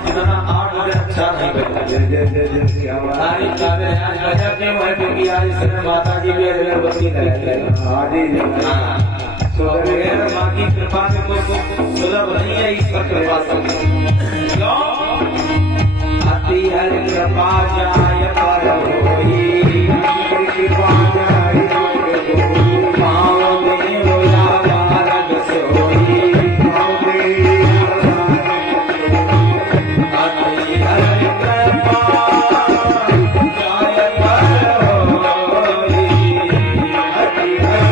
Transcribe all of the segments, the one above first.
जितना 8 बजे अच्छा नहीं बजा। सारी कागज आज बजा क्यों है? क्योंकि आज इसमें माता जी की अगरबत्ती तो बगैर माँ की कृपा से कुछ सुलभ नहीं है ईश्वर कृपा से। क्यों? अति हर कृपा जाय पर होई, कृपा जाय पाँव में होया मार्ग सोई। अति हर कृपा जाय पर होई, अति हर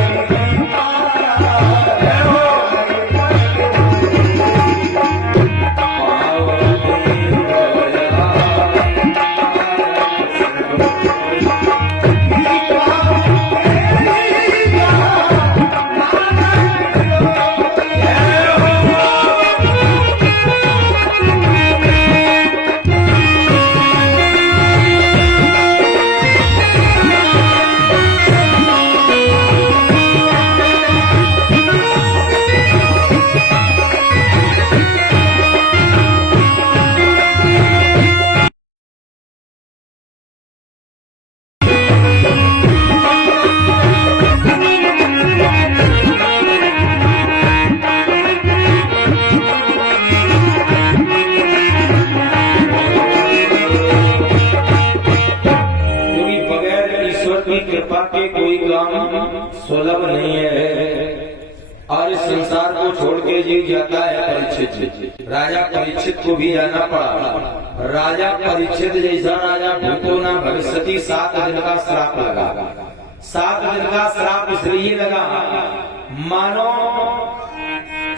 कृपा के कोई काम सुलभ नहीं है। और इस संसार को छोड़ के जीव जाता है परीक्षित। राजा परीक्षित को भी जाना पड़ा। राजा परीक्षित जैसा राजा भूतो ना भविष्यति 7 दिन का श्राप लगा। 7 दिन का श्राप इसलिए लगा मानो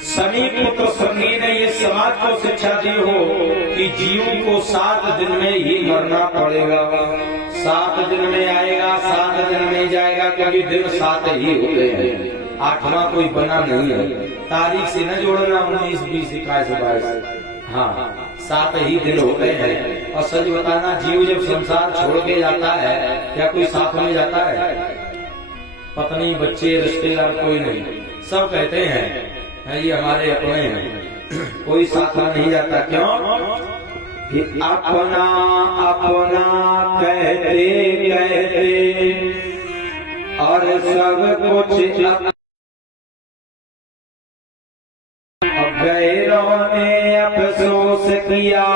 शनि पुत्र शनि ने ये समाज को शिक्षा दी हो कि जीव को 7 दिन में ही मरना पड़ेगा। 7 दिन में आएगा, 7 दिन में जाएगा, क्योंकि दिन 7 ही होते हैं, 8वां कोई बना नहीं है। तारीख से न जोड़ना 19, 20, 21, 22। हाँ, 7 ही दिन होते हैं। और सच बताना, जीव जब संसार छोड़ के जाता है क्या कोई साथ में जाता है? पत्नी, बच्चे, रिश्तेदार कोई नहीं। सब कहते हैं ये हमारे अपने हैं, कोई साथ में नहीं जाता। क्यों? कि अपना अपना कहते कहते और सब कुछ गैरों ने अफसोस किया,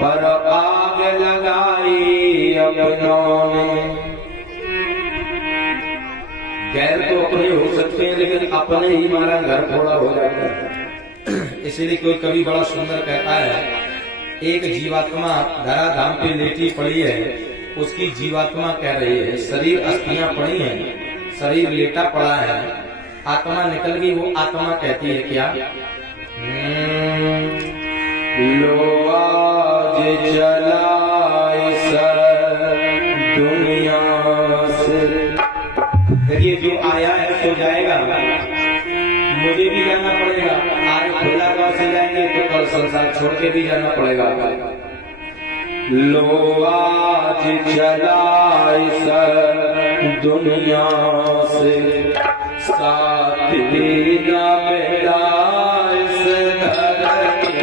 पर आग लगाई अपनों ने। गैर तो अपने हो सकते हैं, लेकिन अपने ही हमारा घर थोड़ा हो जाता है। इसीलिए कोई कवि बड़ा सुंदर कहता है, एक जीवात्मा धराधाम पे लेटी पड़ी है, उसकी जीवात्मा कह रही है, शरीर अस्थियां पड़ी हैं, शरीर लेटा पड़ा है, आत्मा निकल गई। वो आत्मा कहती है क्या? लो आज चला दुनिया से। ये जो आया है सो जाएगा, मुझे भी जाना पड़ेगा। आज खुला गांव से जाएंगे तो कल संसार छोड़ के भी जाना पड़ेगा। लो आज चला दुनिया से, साथ भी ना मिला इस धरती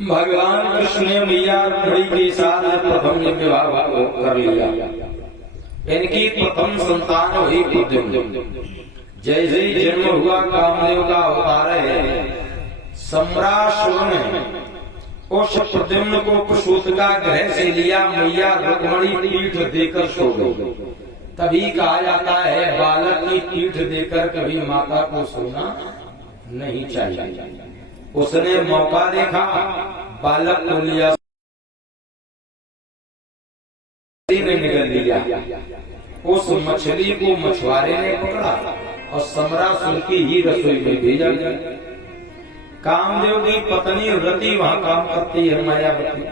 भगवान कृष्ण ने मैया रुक्मिणी के साथ प्रथम विवाह कर लिया। इनकी प्रथम संतान हुई प्रद्युम्न। जैसे ही जन्म हुआ कामदेव का अवतार है, सम्रासुर ने उस प्रद्युम्न को प्रसूत का ग्रह से लिया। मैया रुक्मिणी पीठ देकर सो गई। तभी कहा जाता है बालक की पीठ देकर कभी माता को सोना नहीं चाहिए। उसने मौका देखा, बालक को लिया, ने निगल लिया। उस मछली को मछुआरे ने पकड़ा और सम्रासुर की ही रसोई में भेजा गया। कामदेव की पत्नी रति वहां काम करती है, मायावती।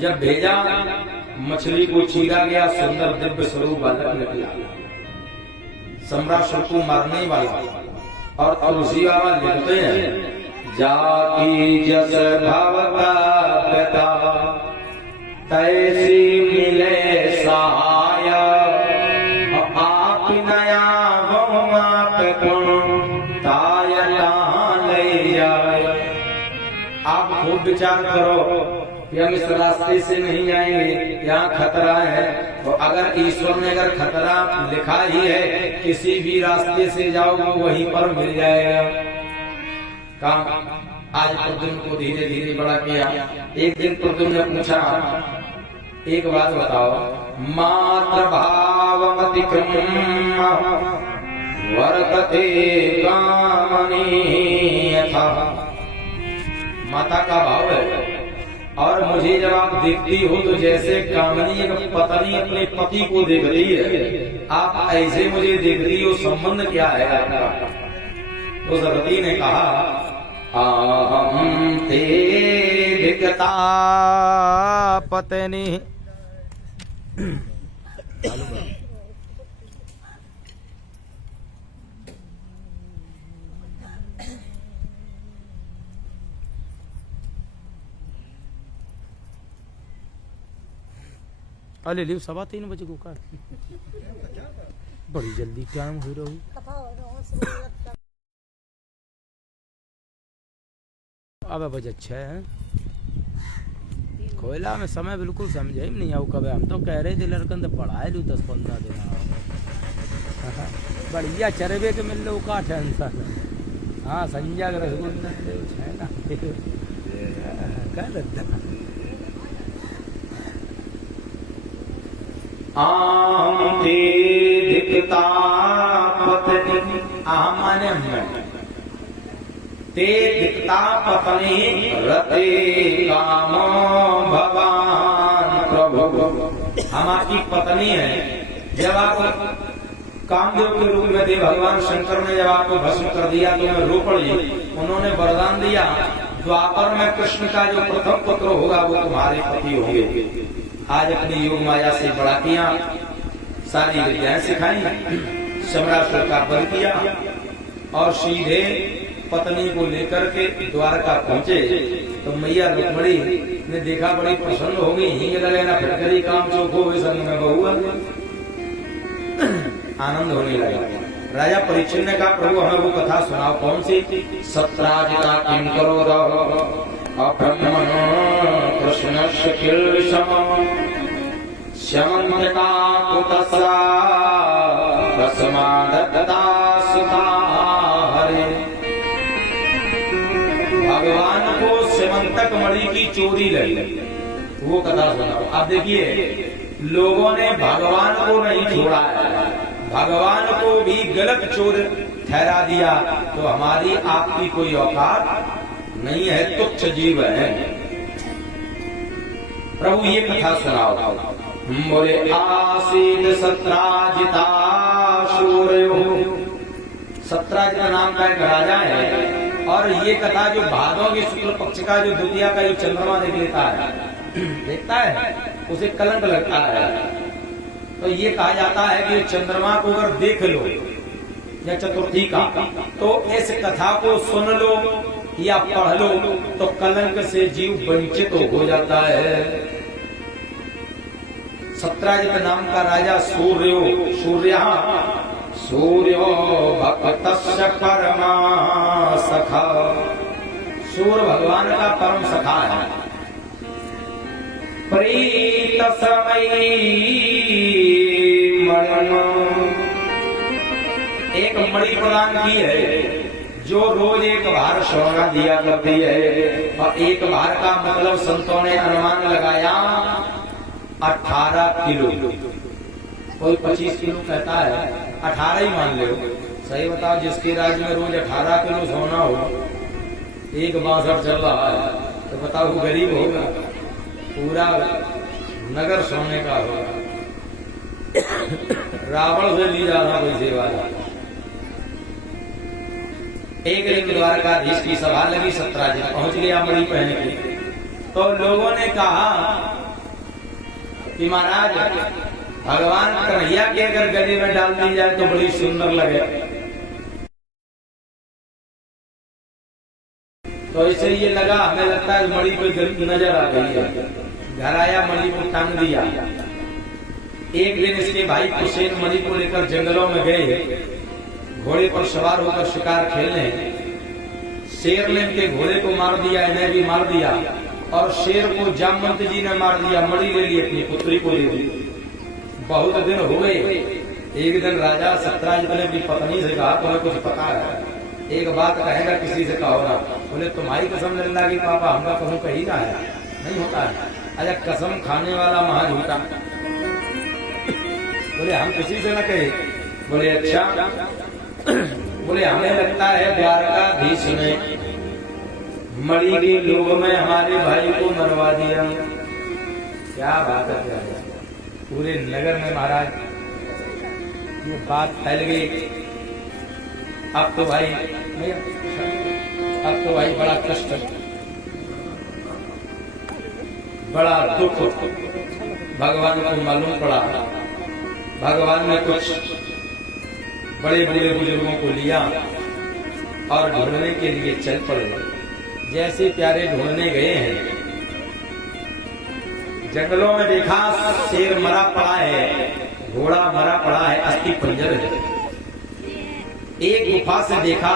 जब भेजा, मछली को चीरा गया, सुंदर दिव्य स्वरूप बालक निकला। सम्रासुर को मारने वाला। और तुलसी बाबा लिखते हैं, जाकी जस भवता पिता तैसी मिले सहाय, आप नया आप ताय ले जाए। आप खूब विचार करो कि हम इस रास्ते से नहीं जाएंगे, यहाँ खतरा है। तो अगर ईश्वर ने अगर खतरा लिखा ही है, किसी भी रास्ते से जाओ वो वहीं पर मिल जाएगा। काम आज प्रद्युम्न को धीरे धीरे बड़ा किया। एक दिन प्रद्युम्न ने पूछा, एक बात बताओ, मात्र भावमति वर्तते कामनी था। माता का भाव है, और मुझे जब आप देखती हो तो जैसे कामनी एक पत्नी अपने पति को देखती है, आप ऐसे मुझे देखती हो, संबंध क्या है आपका? तो सरस्वती ने कहा, अहम ते दिक्ता पत्नी। अरे लियो 3:15 बजे को कर, बड़ी जल्दी टाइम हो रही। अब बजे 6 है। कोयला में समय बिल्कुल समझे ही नहीं आओ। कभी हम तो कह रहे थे लड़कन तो पढ़ाए लू 10-15 दिन। बढ़िया चरबे के मिल लो का टेंशन। हाँ, संजय रसगुल्ला आम ते दिक्ता पत्नी। आम माने मैं, ते दिक्ता पत्नी रते काम भगवान प्रभु। हम आपकी पत्नी है। जब आप कामदेव के रूप में थे, भगवान शंकर ने जब आपको भस्म कर दिया तो मैं रो पड़ी। उन्होंने वरदान दिया, द्वापर में कृष्ण का जो प्रथम पुत्र होगा वो तुम्हारे पति होंगे। आज अपनी योग माया से बढ़ातियां सारी विद्याएं सिखाई, सम्रासुर का वध किया और सीधे पत्नी को लेकर के द्वारका पहुंचे। तो मैया रुक्मिणी ने देखा, बड़ी प्रसन्न हो गई। हिंग लगे ना फिटकरी काम चौक हो, संग में बहुआ। आनंद होने लगा। राजा परीक्षित ने कहा, प्रभु हमें वो कथा सुनाओ। कौन सी? सत्राजिता किम करो कृष्णस्य किल्बिषम श्यमन्तिका कुतस्रा रसमादत्ता सुता हरे। भगवान को श्यमंतक मणि की चोरी लगी, वो कथा सुनाओ। अब देखिए, लोगों ने भगवान को नहीं छोड़ा है, भगवान को भी गलत चोर ठहरा दिया। तो हमारी आपकी कोई औकात नहीं है, तुच्छ जीव है। प्रभु ये कथा सुनाओ। बोले, आसीन सत्राजिता सूर्यो। सत्राजित नाम का एक राजा है, और ये कथा जो भादों के शुक्ल पक्ष का जो द्वितीया का जो चंद्रमा देख लेता है, देखता है, उसे कलंक लगता है। तो ये कहा जाता है कि चंद्रमा को अगर देख लो या चतुर्थी का, तो इस कथा को सुन लो या पढ़ लो तो कलंक से जीव वंचित हो जाता है। सत्राजित नाम का राजा सूर्य सूर्यो भक्तस्य परमा सखा, सूर्य भगवान का परम सखा है। प्रीत समयी मणि, एक मणि प्रदान की है जो रोज एक बार सोना दिया करती है, और एक बार का मतलब संतों ने अनुमान लगाया 18 किलो। कोई 25 किलो कहता है, 18 ही मान लो। सही बताओ, जिसके राज्य में रोज 18 किलो सोना हो, एक बासठ चल रहा है, तो बताओ वो गरीब होगा? पूरा नगर सोने का होगा। रावण से ली जा रहा कोई सेवा। एक दिन द्वारकाधीश की सभा लगी, सत्राजित पहुंच गया मणि पहन के। तो लोगों ने कहा कि महाराज, भगवान कन्हैया के अगर गले में डाल दी जाए तो बड़ी सुंदर लगे। तो इससे ये लगा, हमें लगता है मणि कोई गरीब नजर आ गई है। घर आया, मणि को टांग दिया। एक दिन इसके भाई कुशेन मणि को लेकर जंगलों में गए, घोड़े पर सवार होकर शिकार खेलने। शेर ने इनके घोड़े को मार दिया, इन्हें भी मार दिया, और शेर को जामवंत जी ने मार दिया। मणि ले ली, अपनी पुत्री को ले ली। बहुत दिन हो गए। एक दिन राजा सत्राजित ने अपनी पत्नी से कहा, तुम्हें कुछ पता है? एक बात कहेगा, किसी से कहो ना। बोले तुम्हारी कसम ले लगी पापा, हमका कहूँ कही ना है, नहीं होता है। अच्छा, कसम खाने वाला महा झूठा। बोले हम किसी से न कहे। बोले अच्छा। बोले हमें लगता है द्वारकाधीश ने मणि के लोभ में हमारे भाई को मरवा दिया। क्या बात है, क्या है? पूरे नगर में महाराज ये बात फैल गई। अब तो भाई बड़ा कष्ट, बड़ा दुख भगवान को मालूम पड़ा। भगवान ने कुछ बड़े बड़े बुजुर्गों को लिया और ढूंढने के लिए चल पड़े। जैसे प्यारे ढूंढने गए हैं, जंगलों में देखा शेर मरा पड़ा है, घोड़ा मरा पड़ा है, अस्थि पंजर है। एक गुफा से देखा,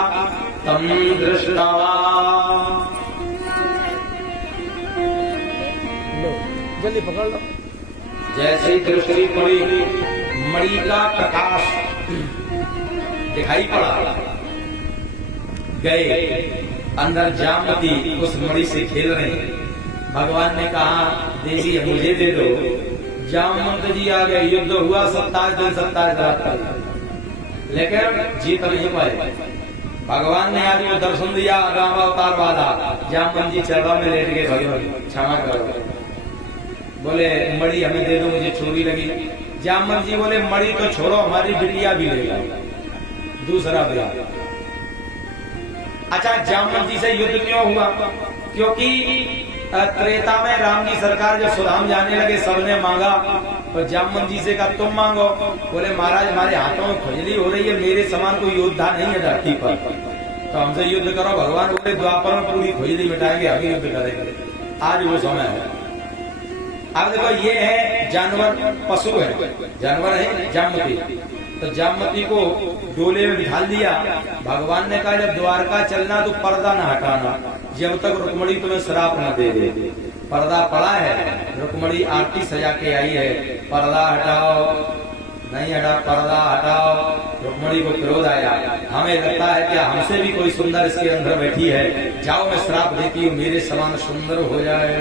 तम दृष्टा, जल्दी पकड़ लो। जैसे ही दृष्टि पड़ी, मणि का प्रकाश दिखाई पड़ा। गए अंदर, जामवती उस मणि से खेल रहे। भगवान ने कहा, देवी मुझे दे दो। जामवंत जी आ गए, युद्ध हुआ 27 दिन 27 रात, लेकिन जीत नहीं पाए। भगवान ने आज वो दर्शन दिया, राम अवतार वाला। जामवंत जी चरणों में लेट गए, भगवान क्षमा करो। बोले मणि हमें दे दो, मुझे चोरी लगी। जामवंत जी बोले मणि तो छोड़ो, हमारी बिटिया भी लेगा। दूसरा विवाह। अच्छा, जामवंत जी से युद्ध क्यों हुआ? क्योंकि त्रेता में राम जी सरकार जब सुदाम जाने लगे, सबने मांगा, तो जामवंत जी से कहा तुम मांगो। बोले महाराज हमारे हाथों में खुजली हो रही है, मेरे समान कोई योद्धा नहीं है धरती पर, तो हमसे युद्ध करो। भगवान बोले द्वापर में पूरी खुजली मिटाएंगे, हम युद्ध करेंगे। आज वो समय है। अब देखो, ये है जानवर, पशु है, जानवर है जामवती। तो जामवती को डोले में बिठा दिया। भगवान ने कहा जब द्वारका चलना तो पर्दा न हटाना, जब तक रुक्मणी तुम्हें श्राप न दे दे। पर्दा पड़ा है, रुक्मणी आरती सजा के आई है, पर्दा हटाओ, नहीं हटा, पर्दा हटाओ। रुक्मणी को क्रोध आया, हमें लगता है क्या हमसे भी कोई सुंदर इसके अंदर बैठी है, जाओ मैं श्राप देती हूँ, मेरे समान सुंदर हो जाए।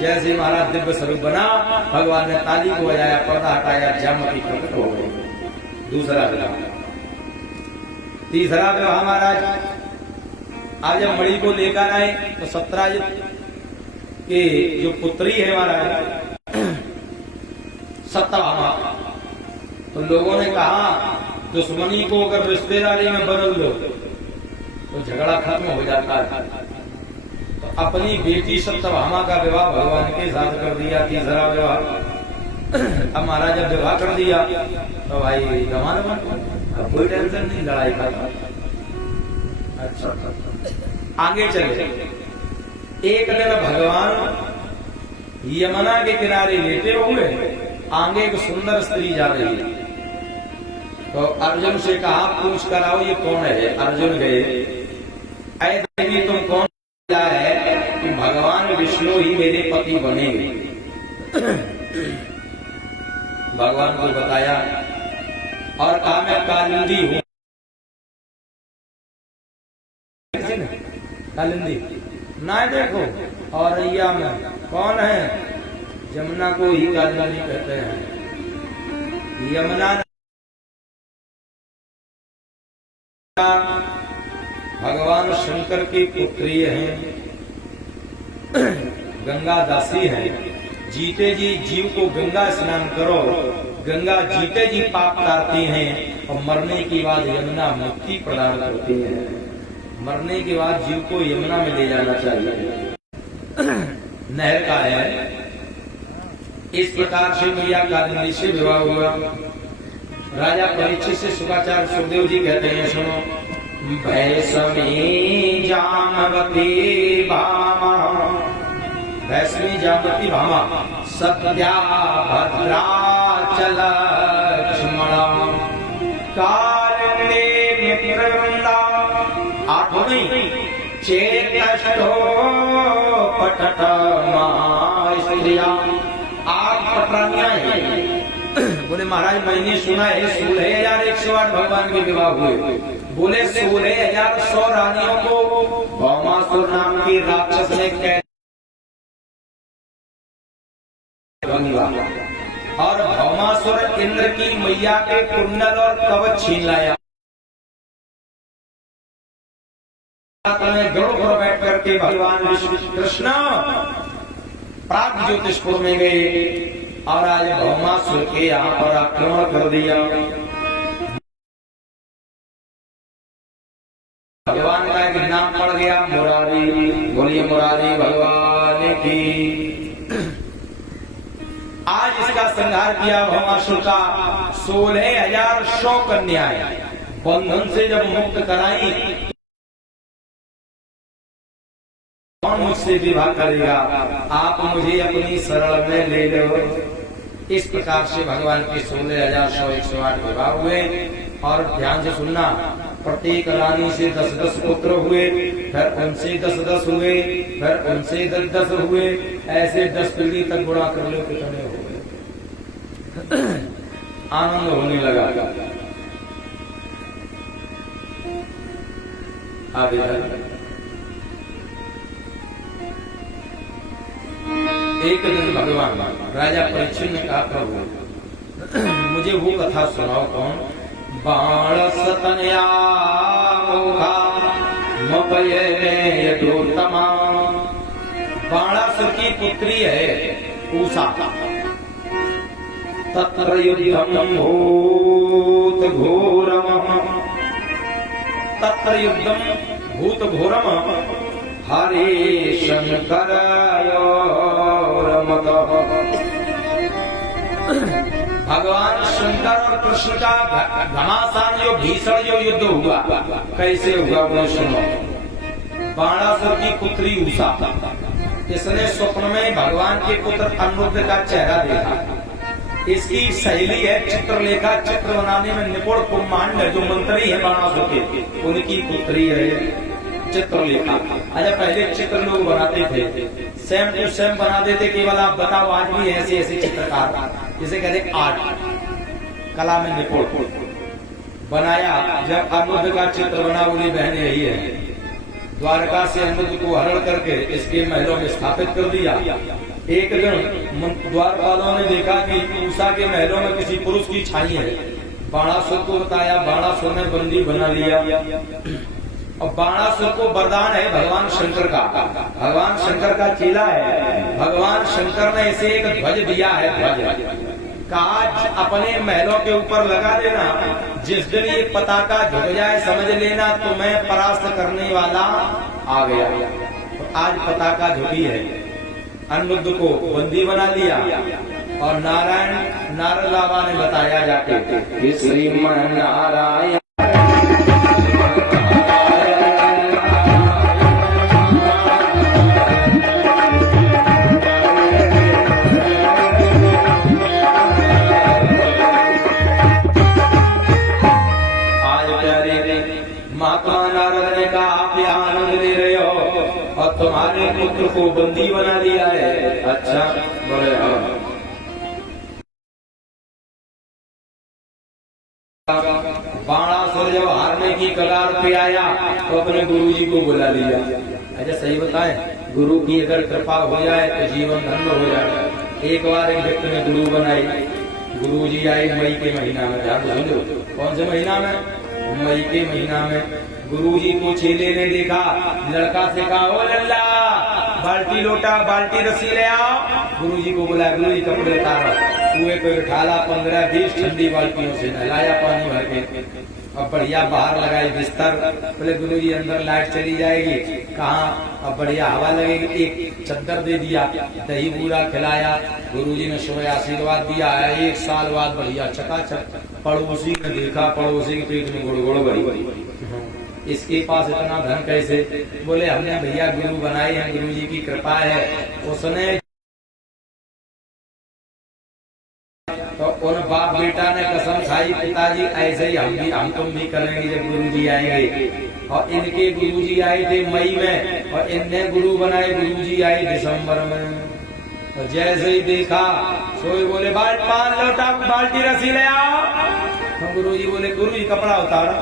जैसे महाराज दिव्य स्वरूप बना, भगवान ने ताली को बजाया, पर्दा हटाया, जामवती प्रकट हो गई। दूसरा विवाह। तीसरा विवाह महाराज, आज जब मणि को लेकर आए तो सत्राजित के जो पुत्री है महाराज सत्यभामा, तो लोगों ने कहा दुश्मनी को अगर रिश्तेदारी में बदल दो तो झगड़ा खत्म हो जाता है। तो अपनी बेटी सत्यभामा का विवाह भगवान के साथ कर दिया। तीसरा विवाह। अब महाराज जब विवाह कर दिया तो भाई गमान अब कोई टेंशन नहीं, लड़ाई का। अच्छा, आगे चले। एक दिन भगवान यमुना के किनारे लेटे हुए, आगे एक सुंदर स्त्री जा रही है। तो अर्जुन से कहा पूछ कर आओ ये कौन है। अर्जुन गए, ऐ देवी तुम कौन है कि भगवान विष्णु ही मेरे पति बनेंगे। भगवान को बताया और कहा मैं कालिंदी हूँ। कालिंदी ना देखो और अय्या में कौन है, यमुना को ही कालिंदी कहते हैं। यमुना भगवान शंकर की पुत्री हैं, गंगा दासी है। जीते जी जीव को गंगा स्नान करो, गंगा जीते जी पाप तारती हैं और मरने के बाद यमुना मुक्ति प्रदान करती है। मरने के बाद जीव को यमुना में ले जाना चाहिए। नहर का है। इस प्रकार से मैया कालिंदी से विवाह हुआ। राजा परीक्षित से शुक्राचार्य सुखदेव जी कहते हैं, सुनो। वैष्णवी जामवती भामा, वैष्णवी जामवती भामा, सत्या भद्रा चल लक्ष्मणा, कालिंदी मित्रवृंदा, आठवीं चेतष्टो पटट स्त्रिया, 8 पटरानियां हैं। बोले महाराज मैंने सुना है 16,108 भगवान के विवाह हुए। बोले 16,100 रानियों को भौमासुर नाम की राक्षस ने कैद और भौमासुर इंद्र की मैया के कुंडल और कवच छीन लाया। गरुड़ पर बैठ करके भगवान विष्णु कृष्ण प्राग ज्योतिषपुर में गए और आज भौमासुर के यहाँ पर आक्रमण कर दिया। भगवान का एक नाम पड़ गया मुरारी। बोलिए मुरारी भगवान की। आज इसका संहार किया भौमासुर का। 16,100 कन्याएं बंधन से जब मुक्त कराई, कौन मुझसे विवाह करेगा, आप मुझे अपनी शरण में ले लो। इस प्रकार से भगवान के 16,108 विवाह हुए। और ध्यान से सुनना, प्रत्येक रानी से 10-10 पुत्र हुए, फिर उनसे 10-10 हुए, फिर उनसे 10-10 हुए, ऐसे 10 पीढ़ी तक गुणा कर लो कितने हो गए। आनंद होने लगा। आगे एक दिन भगवान राजा परीक्षित ने कहा, प्रभु मुझे वो कथा सुनाओ। कौन? बाण सतनया मोहा मपये यदोत्तमा। बाणासुर की पुत्री है उषा। तत्र युद्धम भूत घोरम, तत्र युद्धम भूत घोरम हरे शंकर भगवान शंकर और कृष्ण का घमासान जो भीषण जो युद्ध हुआ, कैसे हुआ वो सुनो। बाणासुर की पुत्री उषा, इसने स्वप्न में भगवान के पुत्र अनिरुद्ध का चेहरा देखा। इसकी सहेली है चित्रलेखा, चित्र बनाने में निपुण कुम्मांड जो मंत्री है बाणासुर के, उनकी पुत्री है चित्रलेखा। अच्छा पहले चित्र लोग बनाते थे, सेम टू सेम बना देते। केवल आप बताओ आज भी ऐसे ऐसे चित्रकार, जिसे कहते आर्ट, कला में निपुण बनाया। जब अनिरुद्ध का चित्र बना, बोली बहने यही है। द्वारका से अनिरुद्ध को हरण करके इसके महलों में स्थापित कर दिया। एक दिन द्वारपालों ने देखा कि उषा के महलों में किसी पुरुष की छाई है। बाणासुर को बताया, बाणासुर ने बंदी बना लिया। और बाणासुर को वरदान है भगवान शंकर का, भगवान शंकर का चेला है। भगवान शंकर ने इसे एक ध्वज दिया है, ध्वज काज अपने महलों के ऊपर लगा देना। जिस दिन ये पताका झुक जाए समझ लेना तुम्हें परास्त करने वाला आ गया। तो आज पताका झुकी है। अनिरुद्ध को बंदी बना लिया और नारद बाबा ने बताया जाके श्रीमन नारायण को बंदी बना लिया है। अच्छा बड़े बाणासुर जब हारने की कगार पे आया तो अपने गुरुजी को बुला लिया। अच्छा सही बताएं, गुरु की अगर कृपा हो जाए तो जीवन धन्य हो जाए। एक बार एक व्यक्ति ने गुरु बनाई, गुरुजी आए मई के महीना में, ध्यान समझो कौन से महीना में, मई के महीना में। गुरुजी को चेले ने देखा, लड़का से कहा ओ लल्ला बाल्टी लोटा बाल्टी रस्सी ले आओ। गुरुजी को बुलाया, गुरुजी कपड़े उतारा, कुएं पे बिठाला, 15-20 ठंडी बाल्टियों से नहलाया पानी भर के। अब बढ़िया बाहर लगाई बिस्तर, बोले गुरुजी अंदर लाइट चली जाएगी, कहाँ अब बढ़िया हवा लगेगी। एक चद्दर दे दिया, दही बूरा खिलाया, गुरुजी ने सुबह आशीर्वाद दिया। 1 साल बाद बढ़िया चकाचक। पड़ोसी ने देखा, पड़ोसी के पेट में गुड़ गुड़ भरी, इसके पास इतना धन कैसे? बोले हमने भैया गुरु बनाए हैं, गुरुजी की कृपा है। उसने तो उन बाप बेटा ने कसम खाई, पिताजी ऐसे ही हम तुम भी करेंगे जब गुरुजी आएंगे। और इनके गुरुजी आए थे मई में और इनने गुरु बनाए, गुरुजी आए दिसंबर में। तो जैसे ही देखा सोए बोले बाल्टी रस्सी ले आओ। तो गुरुजी बोले गुरुजी कपड़ा उतारा।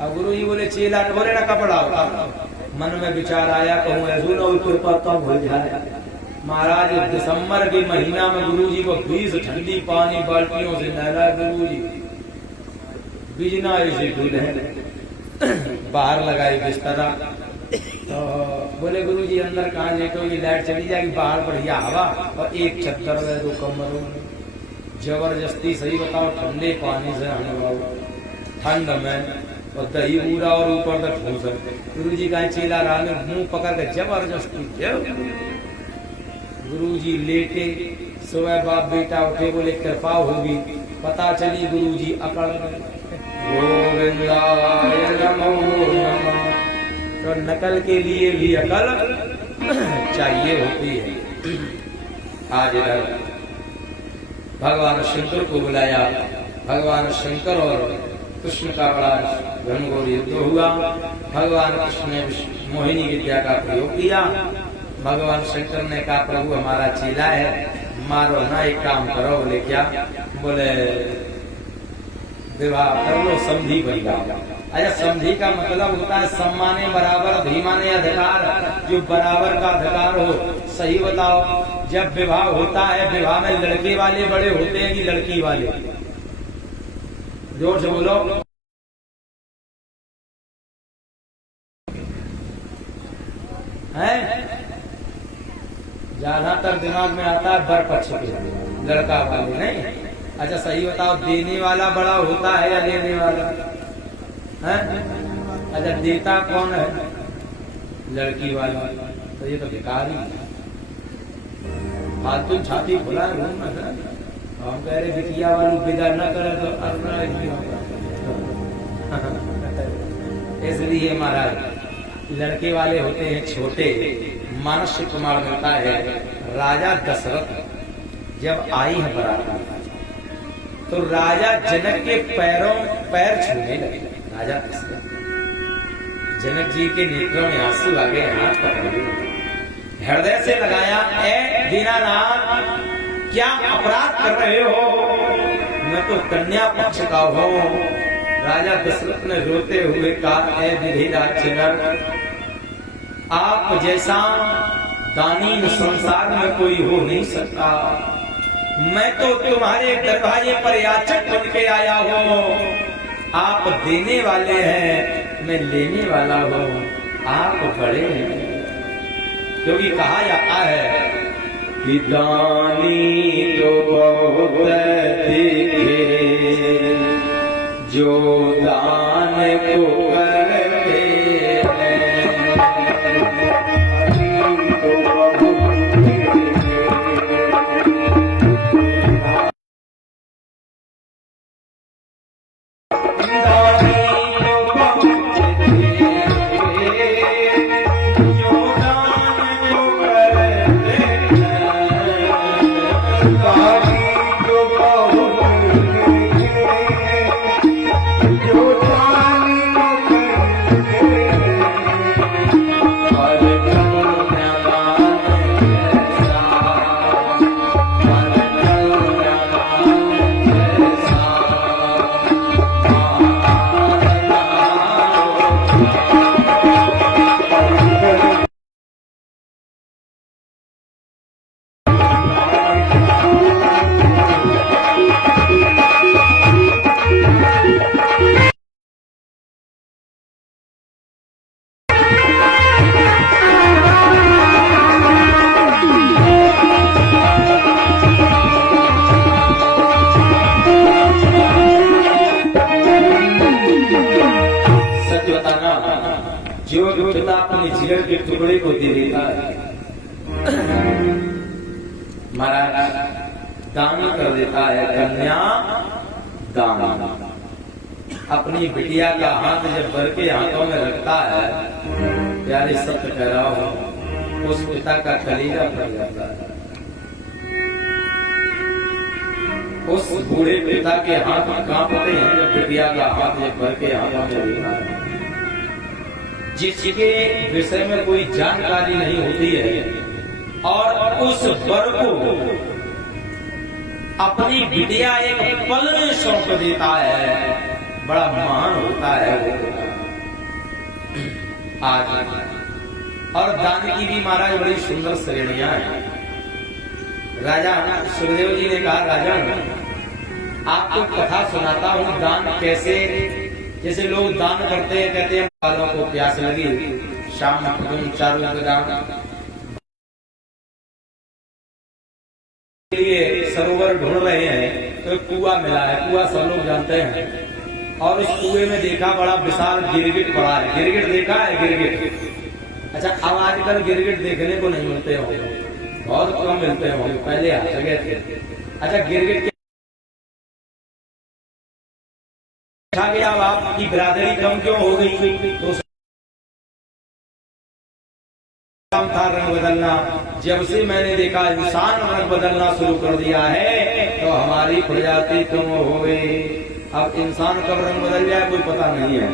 अब गुरुजी बोले चेला ने बोले ना कपड़ा उतारा। मन में विचार आया, कहूँ ऐसू न कृपा कब हो जाए। महाराज दिसंबर के महीना में गुरुजी को 20 ठंडी पानी बाल्टियों से नहला। गुरुजी बिजना ऐसे दूल्हे बाहर लगाई बिस्तरा। तो बोले गुरुजी अंदर कहाँ लेटोगे, लाइट चली जाएगी, बाहर बढ़िया हवा और एक चद्दर है 2 कमरों में। जबरदस्ती सही बताओ ठंडे पानी से हम ठंड में और दही पूरा और ऊपर तक ठूस। गुरुजी का चेला राह में मुंह पकड़ के जबरदस्ती। गुरुजी लेटे, सुबह बाप बेटा उठे, बोले कृपा होगी। पता चली गुरुजी अकड़ गोविंदाय नमो नमः। तो नकल के लिए भी अकल चाहिए होती है। आज इधर भगवान शंकर को बुलाया। भगवान शंकर और कृष्ण का बड़ा घनघोर युद्ध हुआ। भगवान कृष्ण ने मोहिनी विद्या का प्रयोग किया। भगवान शंकर ने कहा प्रभु हमारा चेला है, मारो ना, एक काम करो। बोले क्या? बोले विवाह कर लो, समधी बन जाओ। अच्छा समधी का मतलब होता है सम्माने बराबर, धीमाने अधिकार, जो बराबर का अधिकार हो। सही बताओ, जब विवाह होता है, विवाह में लड़के वाले बड़े होते हैं कि लड़की वाले? जोर से बोलो। है ज्यादातर दिमाग में आता है बर पक्ष के, लड़का वाले नहीं। अच्छा सही बताओ, देने वाला बड़ा होता है या लेने वाला है? अच्छा देता कौन है? लड़की वाला। तो ये तो बेकार ही है। फालतू छाती खुला है घूम ना। हम कह रहे बिटिया वालों विदा न करे तो इसलिए महाराज लड़के वाले होते हैं छोटे। मानस्य कुमार मिलता है राजा दशरथ जब आई है बारात तो राजा जनक के पैर छूने लगे। राजा दशरथ, जनक जी के नेत्रों में आंसू आ गए, हाथ पकड़ लिए, हृदय से लगाया, ए दीनानाथ क्या अपराध कर रहे हो? मैं तो कन्या पक्ष का हूँ। राजा दशरथ ने रोते हुए कहा, ए विधिराज जनक, आप जैसा दानी संसार में कोई हो नहीं सकता। मैं तो तुम्हारे दरवाजे पर याचक बन के आया हूँ। आप देने वाले हैं, मैं लेने वाला हूँ। आप बड़े हैं, क्योंकि कहा जाता है कि दानी तो बहुत दिखे जो दान को करते जो टुकड़े को दे देता है। महाराज दान कर देता है, कन्या दान। अपनी बिटिया का हाथ जब बर के हाथों में रखता है, प्यारे सत्य कह रहा हूं, उस पिता का कलीजा फट जाता है। उस बूढ़े पिता के हाथ कांपते हैं जब बिटिया का हाथ जब बर के हाथों में लेता है। जिसके विषय में कोई जानकारी नहीं होती है और उस बर को अपनी बिटिया एक पल में सौंप देता है, बड़ा महान होता है वो आज। और दान की भी महाराज बड़ी सुंदर श्रेणियां हैं। राजा सुखदेव जी ने कहा, राजा आपको कथा सुनाता हूँ दान कैसे, जैसे लोग दान करते हैं, कहते हैं वालों को प्यास लगी, शाम तुम 4 बजे के लिए सरोवर ढूंढ रहे हैं तो कुआं मिला है। कुआं सब लोग जानते हैं। और उस कुएं में देखा बड़ा विशाल गिरगिट पड़ा है। गिरगिट देखा है? गिरगिट। अच्छा, अब आजकल गिरगिट देखने को नहीं मिलते होंगे, बहुत कम मिलते होंगे, पहले आ गए थे। अच्छा, गिरगिट देखा गया, अब आपकी बिरादरी कम क्यों हो गई? तो था रंग बदलना। जब से मैंने देखा इंसान रंग बदलना शुरू कर दिया है तो हमारी प्रजाति कम हो गई। अब इंसान कब रंग बदल जाए कोई पता नहीं है।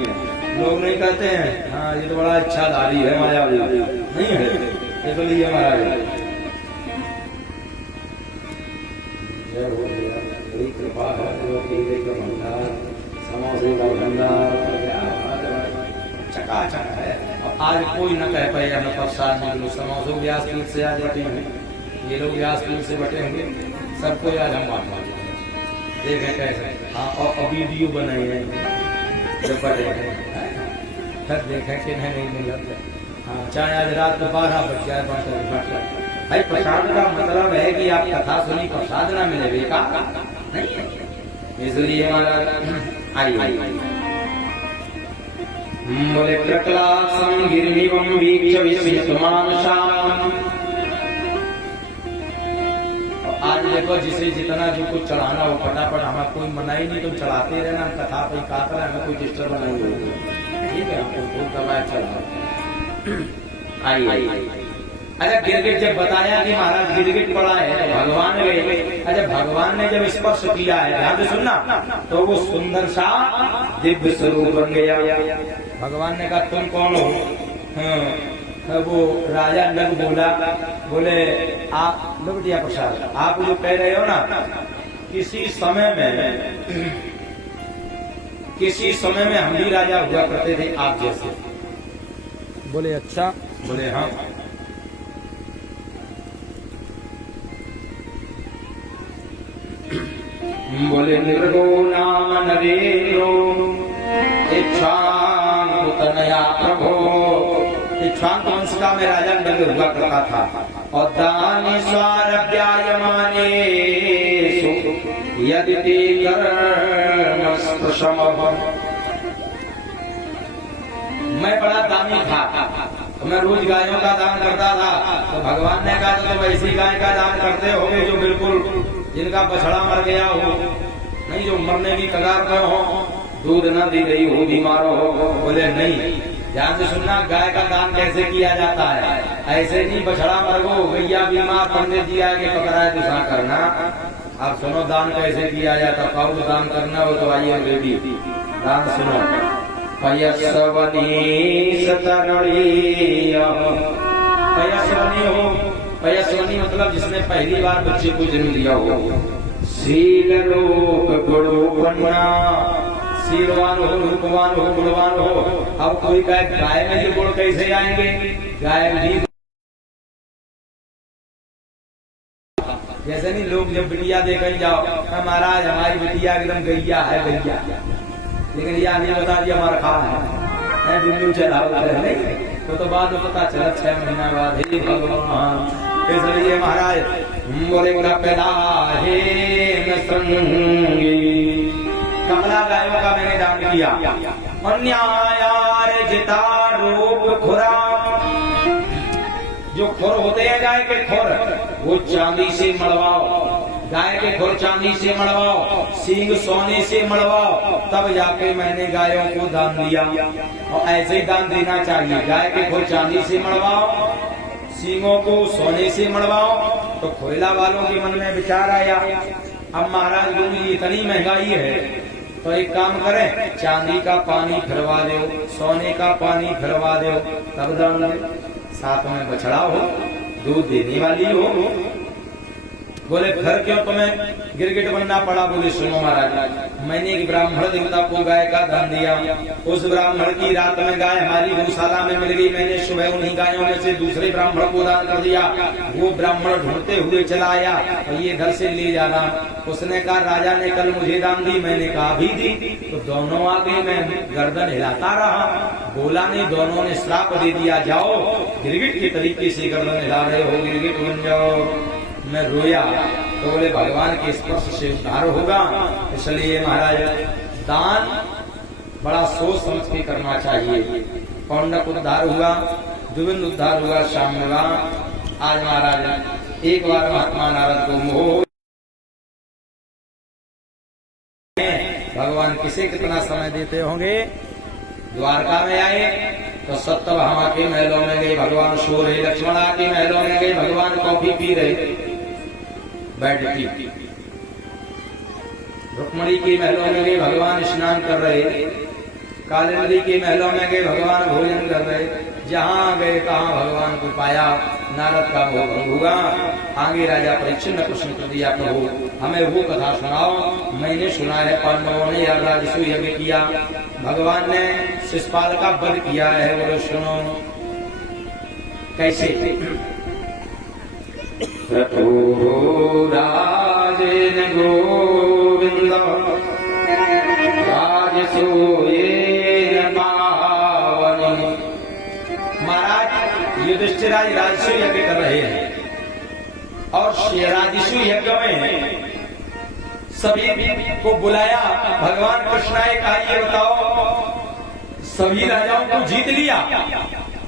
लोग नहीं कहते हैं हाँ ये तो बड़ा अच्छा धारी है, मायावी नहीं है, इसलिए हमारा बड़ी कृपा है। समोसे का भंडार चकाचक है। आज कोई न कह पाए हमें प्रसाद में लोग समोसों व्यासपीठ से आ जाते हैं, ये लोग व्यासपीठ से बटे होंगे, सबको आज हम बांट देखें कैसे। हाँ, और वीडियो बनाए हैं जब बटे फिर देखें कि नहीं मिल जाते। हाँ, चाहे आज रात को 12 बज जाए भाई, प्रसाद का मतलब है कि आप कथा सुनी, प्रसाद ना मिले बेका नहीं। इसलिए हमारा आई बोले प्रकलासं गिरिवं वीक्ष्य विस्मितमानसाम्। आज देखो जिसे जितना जो कुछ चढ़ाना हो फटाफट, हमें कोई मना ही नहीं, तुम चढ़ाते रहना, हम कथा पे काकर हमें कोई डिस्टर्ब नहीं होगी। ठीक है, आपको फूल दबाए चढ़ा आई। अच्छा, गिरगिट जब बताया कि महाराज गिरगिट पड़ा है तो भगवान गए। अच्छा, भगवान ने जब स्पर्श किया है, ध्यान से सुनना, तो वो सुंदर सा दिव्य स्वरूप बन गया। भगवान ने कहा तुम कौन हो? हाँ, वो राजा लग बोला, बोले आप लग दिया प्रसाद, आप जो कह रहे हो ना किसी समय में हम भी राजा हुआ करते थे आप जैसे। बोले अच्छा? बोले हाँ। बोले निर्गो नाम नरेन्द्रो इक्ष्वाकु तनया प्रभो। इक्ष्वाकु वंश का मैं राजा नगर हुआ करता था। और दानी स्वारभ्यायमाने यदि मैं बड़ा दानी था, तो मैं रोज गायों का दान करता था। तो भगवान ने कहा तो ऐसी गाय का दान करते होगे जो बिल्कुल जिनका बछड़ा मर गया हो, नहीं जो मरने की कगार पर हो, दूध न दी गई हो, बीमार हो। बोले नहीं, ध्यान से सुनना, गाय का दान कैसे किया जाता है? ऐसे नहीं बछड़ा मर गो, गैया बीमार, पंडित जी आगे पकड़ाए दूसरा करना। आप सुनो दान कैसे किया जाता। पाउच दान करना हो तो आइए रेडी, दान सुनो। पयस्वनी हो, पयस्वनी मतलब जिसने पहली बार बच्चे को जन्म दिया हो। शील रूप गुणवाना, शीलवान हो, रूपवान हो, गुणवान हो। अब कोई कहे गाय में जो गुण कैसे आएंगे? गाय भी जैसे नहीं, लोग जब बिटिया देखने जाओ महाराज हमारी बिटिया एकदम गैया है, गैया, लेकिन यह नहीं बता दिया हमारा खा है बिल्लू चला नहीं तो बाद में पता चला 6 महीना बाद। हे भगवान, इसलिए महाराज बोले कमला गायों का मैंने दान किया। अन्यायार जिता रूप खुरा जो खुर होते हैं गाय के खुर, वो चांदी से मड़वाओ, गाय के खुर चांदी से मड़वाओ, सींग सोने से मड़वाओ, तब जाके मैंने गायों को दान दिया। और ऐसे ही दान देना चाहिए। गाय के खुर चांदी से मड़वाओ, सींगों को सोने से मड़वाओ। तो खोयला वालों के मन में विचार आया, अब महाराज गुरु जी इतनी महंगाई है, तो एक काम करें, चांदी का पानी फिरवा दो, सोने का पानी फिरवा दो, तब दान दे। साथ में बछड़ा हो, दूध देने वाली हो। बोले फिर क्यों तुम्हें गिरगिट बनना पड़ा? बोले सुनो महाराज, मैंने एक ब्राह्मण देवता को गाय का दान दिया। उस ब्राह्मण की रात में गाय हमारी गौशाला में मिल गई। मैंने सुबह उन्हीं गायों में से दूसरे ब्राह्मण को दान कर दिया। वो ब्राह्मण ढूंढते हुए चला आया, और ये घर से ले जाना। उसने कहा राजा ने कल मुझे दान दी। मैंने कहा अभी दी। तो दोनों आगे मैं गर्दन हिलाता रहा। बोला नहीं, दोनों ने श्राप दे दिया, जाओ गिरगिट के तरीके से गर्दन हिला रहे हो, गिरगिट बन जाओ। मैं रोया तो बोले भगवान के स्पर्श से उद्धार होगा। इसलिए महाराज दान बड़ा सोच समझ के करना चाहिए। पौंडक उद्धार हुआ, दुविंद उद्धार हुआ, शाम्यवा। आज महाराज एक बार महात्मा नारद को मोह, भगवान किसे कितना समय देते होंगे। द्वारका में आए तो सत्यभामा के महलों में गए, भगवान सो रहे। लक्ष्मणा के महलों में गए, भगवान कॉफी पी रहे बैठती। रुक्मणी के महलों में गए, भगवान स्नान कर रहे। कालिंदी के महलों में गए, भगवान भोजन कर रहे। जहाँ गए तहाँ भगवान को पाया। नारद का मोह भंग हुआ। आगे राजा परीक्षित ने प्रश्न कर दिया, प्रभु हमें वो कथा सुनाओ, मैंने सुना है पांडवों ने राजसूय यज्ञ किया, भगवान ने शिशुपाल का वध किया है। बोलो सुनो कैसे। राजेन गोविंद राजसूयेन पावनी। महाराज युधिष्ठिर राजसूय यज्ञ कर रहे हैं, और राजसूय यज्ञ में सभी को बुलाया। भगवान कृष्ण ने कहा ये बताओ सभी राजाओं को जीत लिया?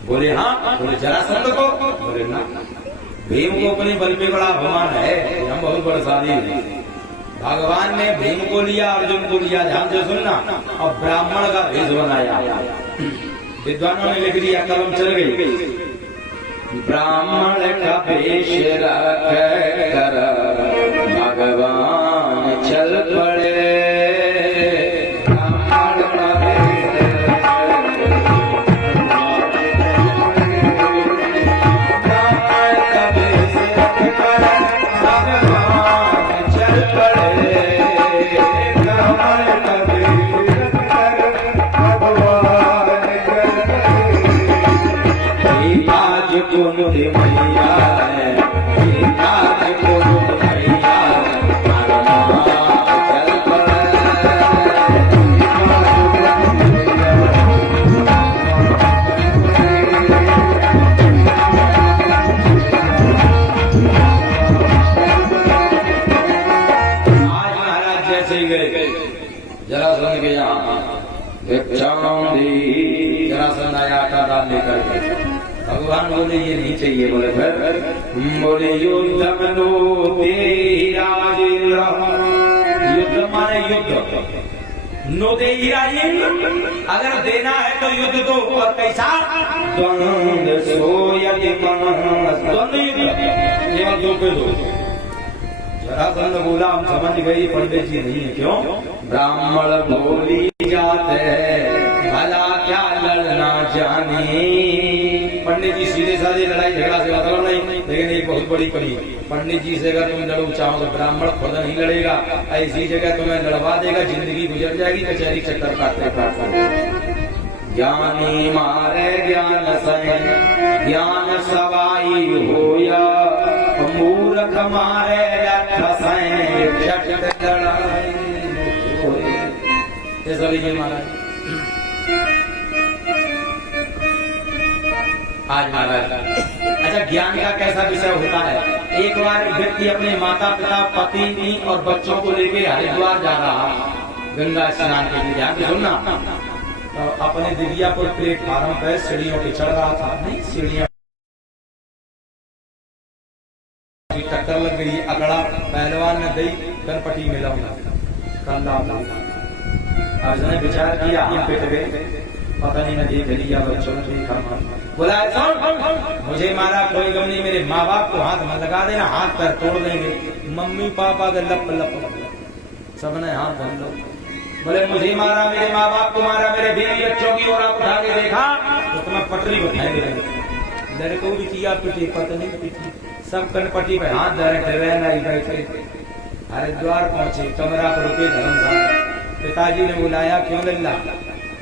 बोले हाँ। बोले जरासंध को? बोले ना। भीम को अपने बल पे बड़ा अभिमान है, हम बहुत बलशाली हैं। भगवान ने भीम को लिया, अर्जुन को लिया, ध्यान से सुनना, और ब्राह्मण का भेष बनाया। विद्वानों ने लिख दिया, कलम चल गई। ब्राह्मण का भेष रख कर भगवान चल पड़े। ब्राह्मण का भेष रख कर भगवान चल पड़े। ब्राह्मण का भेष रख कर भगवान चल पड़े। आज कुंद मैया है, आज कुंद मैया चल पड़े। आज महाराज जैसे ही गए जरासंध के यहाँ, जरासंध आया आटा दाल लेकर के। भगवान बोले ये नहीं चाहिए। बोले फिर? बोले युद्ध मनो तेरी राजेंद्र। युद्ध माने युद्ध, नो दे राजेंद्र। अगर देना है तो युद्ध दो, और कैसा? द्वंद्व सोयति मनः। द्वंद्व युद्ध, ये दो पे दो। जरासंध बोला हम समझ गए पंडित जी नहीं है। क्यों? ब्राह्मण बोली जाते भला क्या लड़ना जाने। पंडित जी सीधे साधे लड़ाई झगड़ा से मतलब नहीं, लेकिन एक बहुत बड़ी कमी, पंडित जी से अगर तुम लड़ो चाहो तो ब्राह्मण खुद नहीं लड़ेगा, ऐसी जगह तुम्हें लड़वा देगा, जिंदगी गुजर जाएगी कचहरी चक्कर काटते काटते। ज्ञानी मारे ज्ञान सैन, ज्ञान सवाई होया, मूर्ख मारे लख सैन, झट लड़ाई होए। ऐसा लीजिए महाराज। आज महाराज अच्छा ज्ञान का कैसा विषय होता है। एक बार व्यक्ति अपने माता पिता पत्नी और बच्चों को लेके हरिद्वार जा रहा, गंगा स्नान के लिए। ध्यान से सुनना, तो अपने दिव्यापुर प्लेटफार्म पर सीढ़ियों पे चढ़ रहा था। नहीं सीढ़ियां चक्कर लग गई, अकड़ा पहलवान ने दई कनपटी में लाऊंगा कंधा अर्जुन ने विचार किया हम पिट गए, पता नहीं नदी गली या बच्चों ने देखा, बोला मुझे मारा कोई गम नहीं, मेरे माँ बाप को हाथ मत लगा देना, हाथ पैर तोड़ देंगे, मम्मी पापा के लप लप सबने हाथ धर लो। बोले मुझे मारा, मेरे माँ बाप को मारा, मेरे बीवी बच्चों की ओर उठा के देखा तो तुम्हें पटरी बताएंगे। लड़कों भी किया पिटी, पत्नी पिटी, सब कनपटी पे हाथ धरे नहीं बैठे। हरिद्वार पहुंचे, कमरा पर रुके धर्मशाला, पिताजी ने बुलाया, क्यों लल्ला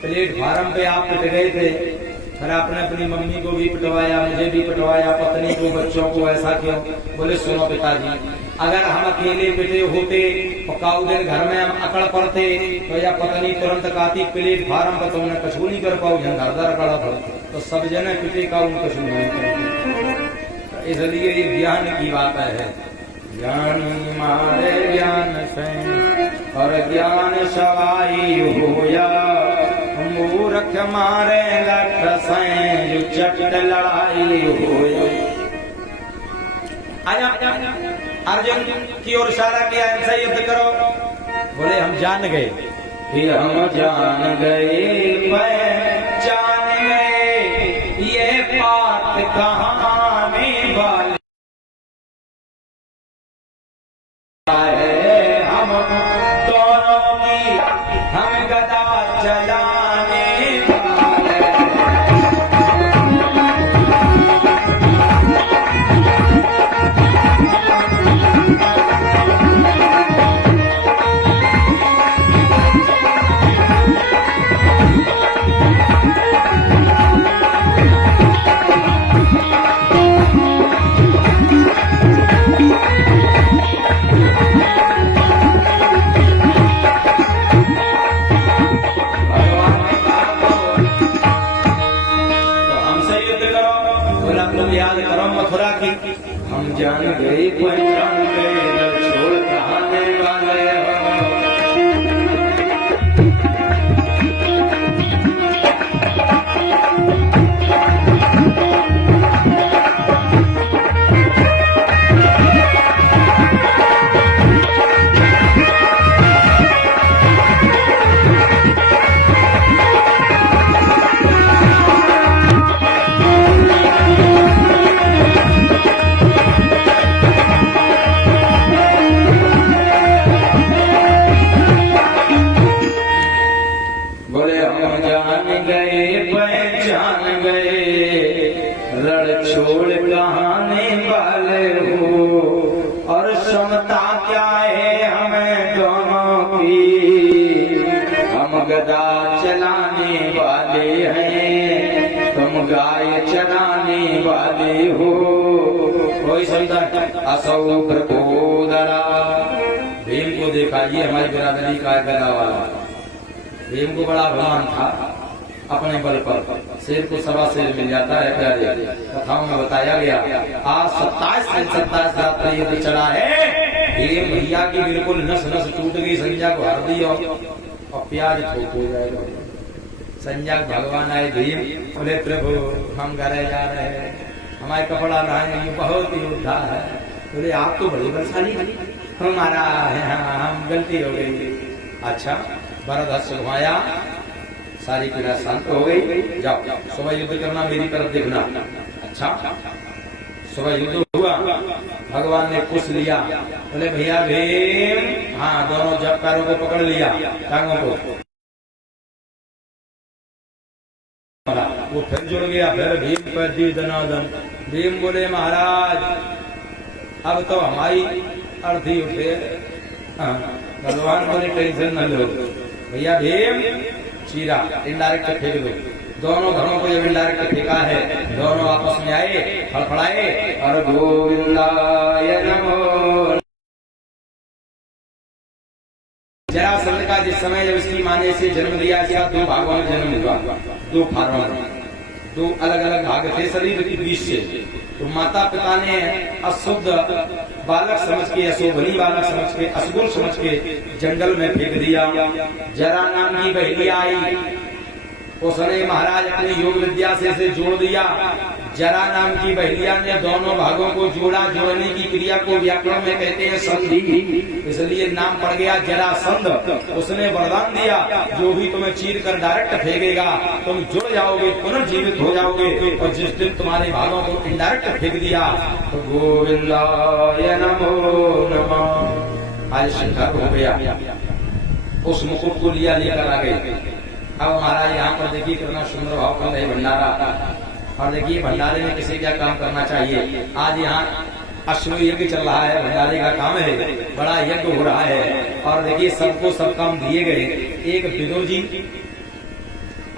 प्लेटफार्म पे आप पिट गए थे, फिर आपने अपनी मम्मी को भी पिटवाया, मुझे भी पिटवाया, पत्नी को, बच्चों को, ऐसा क्यों? बोले सुनो पिताजी, अगर हम अकेले पिटे होते और काऊ दिन घर में हम अकड़ पड़ते तो या पत्नी तुरंत काती प्लेटफार्म पर, तुमने कछु नहीं कर पाओ, झंझारदार अकड़ा पड़ता तो सब जने पिटे का कछु नहीं करते। इसलिए ये ज्ञान की बात है, ज्ञान मारे ज्ञान से और ज्ञान सवाई होया, मूर्ख मारे लठ से चट लड़ाई होया। अर्जुन की ओर इशारा किया, इनसे युद्ध करो। बोले हम जान गए, फिर हम जान गए, पहचान गए, ये बात कहानी वाली है, हम दोनों की हम गदा चलाने मथुरा की, हम जान गए पहचान गए, छोड़ कहाने वाले छोड़ कहाने वाले हो, और क्षमता क्या है हमें दोनों की, हम गदा चलाने वाले हैं, तुम गाय चलाने वाले हो। कोई समझा असौ प्रबोधरा, भीम को देखा, ये हमारी बिरादरी का गदा वाला, भीम को बड़ा अभिमान था, अपने बल पर शेर को सवा शेर मिल जाता है, प्यारे कथाओं में बताया गया। आज 27 रात का युद्ध चला है, भीम भैया की बिल्कुल नस नस टूट गई, संजय को हर दी और प्याज ठोक हो जाएगा। संजय भगवान आए, भीम बोले प्रभु हम घरे जा रहे हैं, हमारे कपड़ा लाए, बहुत ही योद्धा है। बोले आप तो बड़ी बलशाली, हमारा हम गलती हो गई। अच्छा भरत हस्त घुमाया, सारी पीड़ा शांत हो गई, जाओ सुबह युद्ध करना, मेरी तरफ देखना। अच्छा सुबह युद्ध हुआ, भगवान ने कुछ लिया, बोले भैया भीम, हाँ दोनों जब पैरों को पकड़ लिया, टांगों को, वो फिर जुड़ गया, फिर भीम पर दी दनादन। भीम बोले महाराज अब तो हमारी अर्थी उठे। हाँ, भगवान बोले टेंशन न लो भैया, भीम चीरा इनडायरेक्ट फेंक दो। दोनों घरों को जब इनडायरेक्ट फेंका है, दोनों आपस में आए, फड़फड़ाए और गोविंदाय नमो। जरासंध का जिस समय जब इसकी माँ ने इसे जन्म दिया, इसका 2 भागों में जन्म हुआ, 2 फार्मों में, 2 अलग अलग भाग थे शरीर के बीच से। तो माता पिता ने अशुद्ध बालक समझ के, अशोभनी बालक समझ के, असगुण समझ के जंगल में फेंक दिया। जरा नाम की बहली आई, उसने महाराज अपनी योग विद्या से इसे जोड़ दिया, जरा नाम की बहलिया ने दोनों भागों को जोड़ा। जोड़ने की क्रिया को व्याकरण में कहते हैं संधि, इसलिए नाम पड़ गया जरासंध। उसने वरदान दिया, जो भी तुम्हें चीर कर डायरेक्ट फेंकेगा तुम जुड़ जाओगे, पुनर्जीवित हो जाओगे। और जिस दिन तुम्हारे भागों को इनडायरेक्ट फेंक दिया तो गोविंदाय नमो नमः। आज शंकर हो गया, उस मुकुट को लिया लेकर आ गए। अब महाराज यहाँ पर देखिए कितना सुंदर भाव कर रहे भंडारा। और देखिए भंडारे में किसे क्या काम करना चाहिए। आज यहाँ अश्व यज्ञ चल रहा है, भंडारे का काम है, बड़ा यज्ञ हो रहा है। और देखिए सबको सब काम दिए गए, एक विदुर जी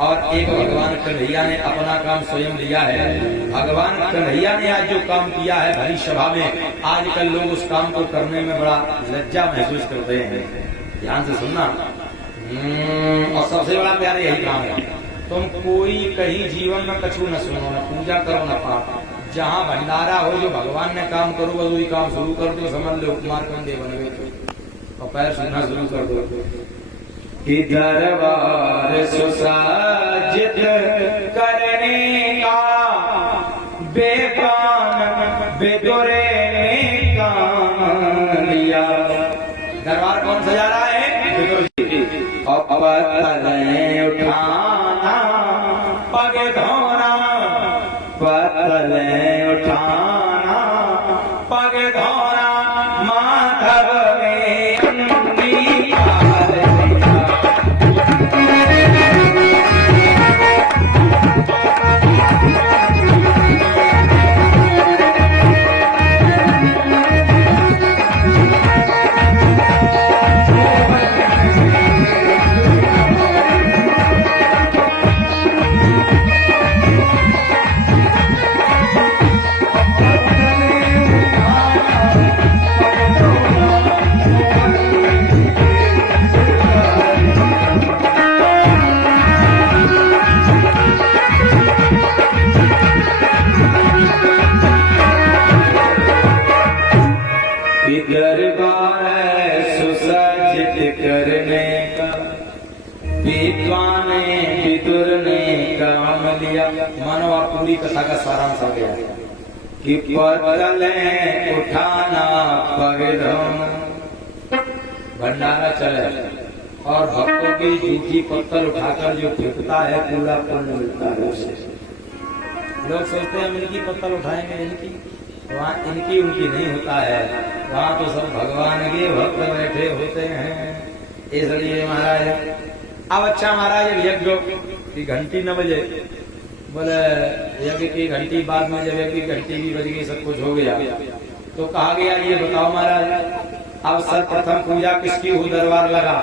और एक भगवान कन्हैया ने अपना काम स्वयं लिया है। भगवान कन्हैया ने आज जो काम किया है भरी सभा में, आजकल लोग उस काम को करने में बड़ा लज्जा महसूस करते हैं। ध्यान से सुनना। और सबसे बड़ा प्यार यही काम है, तुम कोई कहीं जीवन में कछु न सुनो, न पूजा करो न पाप। जहाँ भंडारा हो जो भगवान ने काम करो बस वही काम शुरू कर दो, समझ लो कुमार कंडे बन गए और पैर सुनना शुरू कर दो। कि दरबार सुसज्जित करने का बेपान विदुरे ने काम लिया। दरबार कौन सजा रहा है? विदुर जी। और पत्तलें उठाना पग धोना, पत्तलें उठाना पग धोना, माधव में अंगीकार दिया। दरबार सुसज्जित करने का विद्वान विदुर ने काम लिया। मानो आप पूरी कथा का सारांश आ गया कि पत्तलें उठाना पग धोना, भंडारा चले और भक्तों की झूठी पत्तल उठाकर जो फेंकता है पूरा पुण्य मिलता है उसे। लोग सोचते हैं इनकी पत्तल उठाएंगे, इनकी वहाँ इनकी उनकी नहीं होता है, वहाँ तो सब भगवान के भक्त बैठे होते हैं। इसलिए महाराज अब अच्छा महाराज यज्ञ की घंटी न बजे, बोले यज्ञ की घंटी बाद में जब यज्ञ की घंटी भी बज गई सब कुछ हो गया तो कहा गया ये बताओ महाराज अब सर्वप्रथम पूजा किसकी हो? दरबार लगा।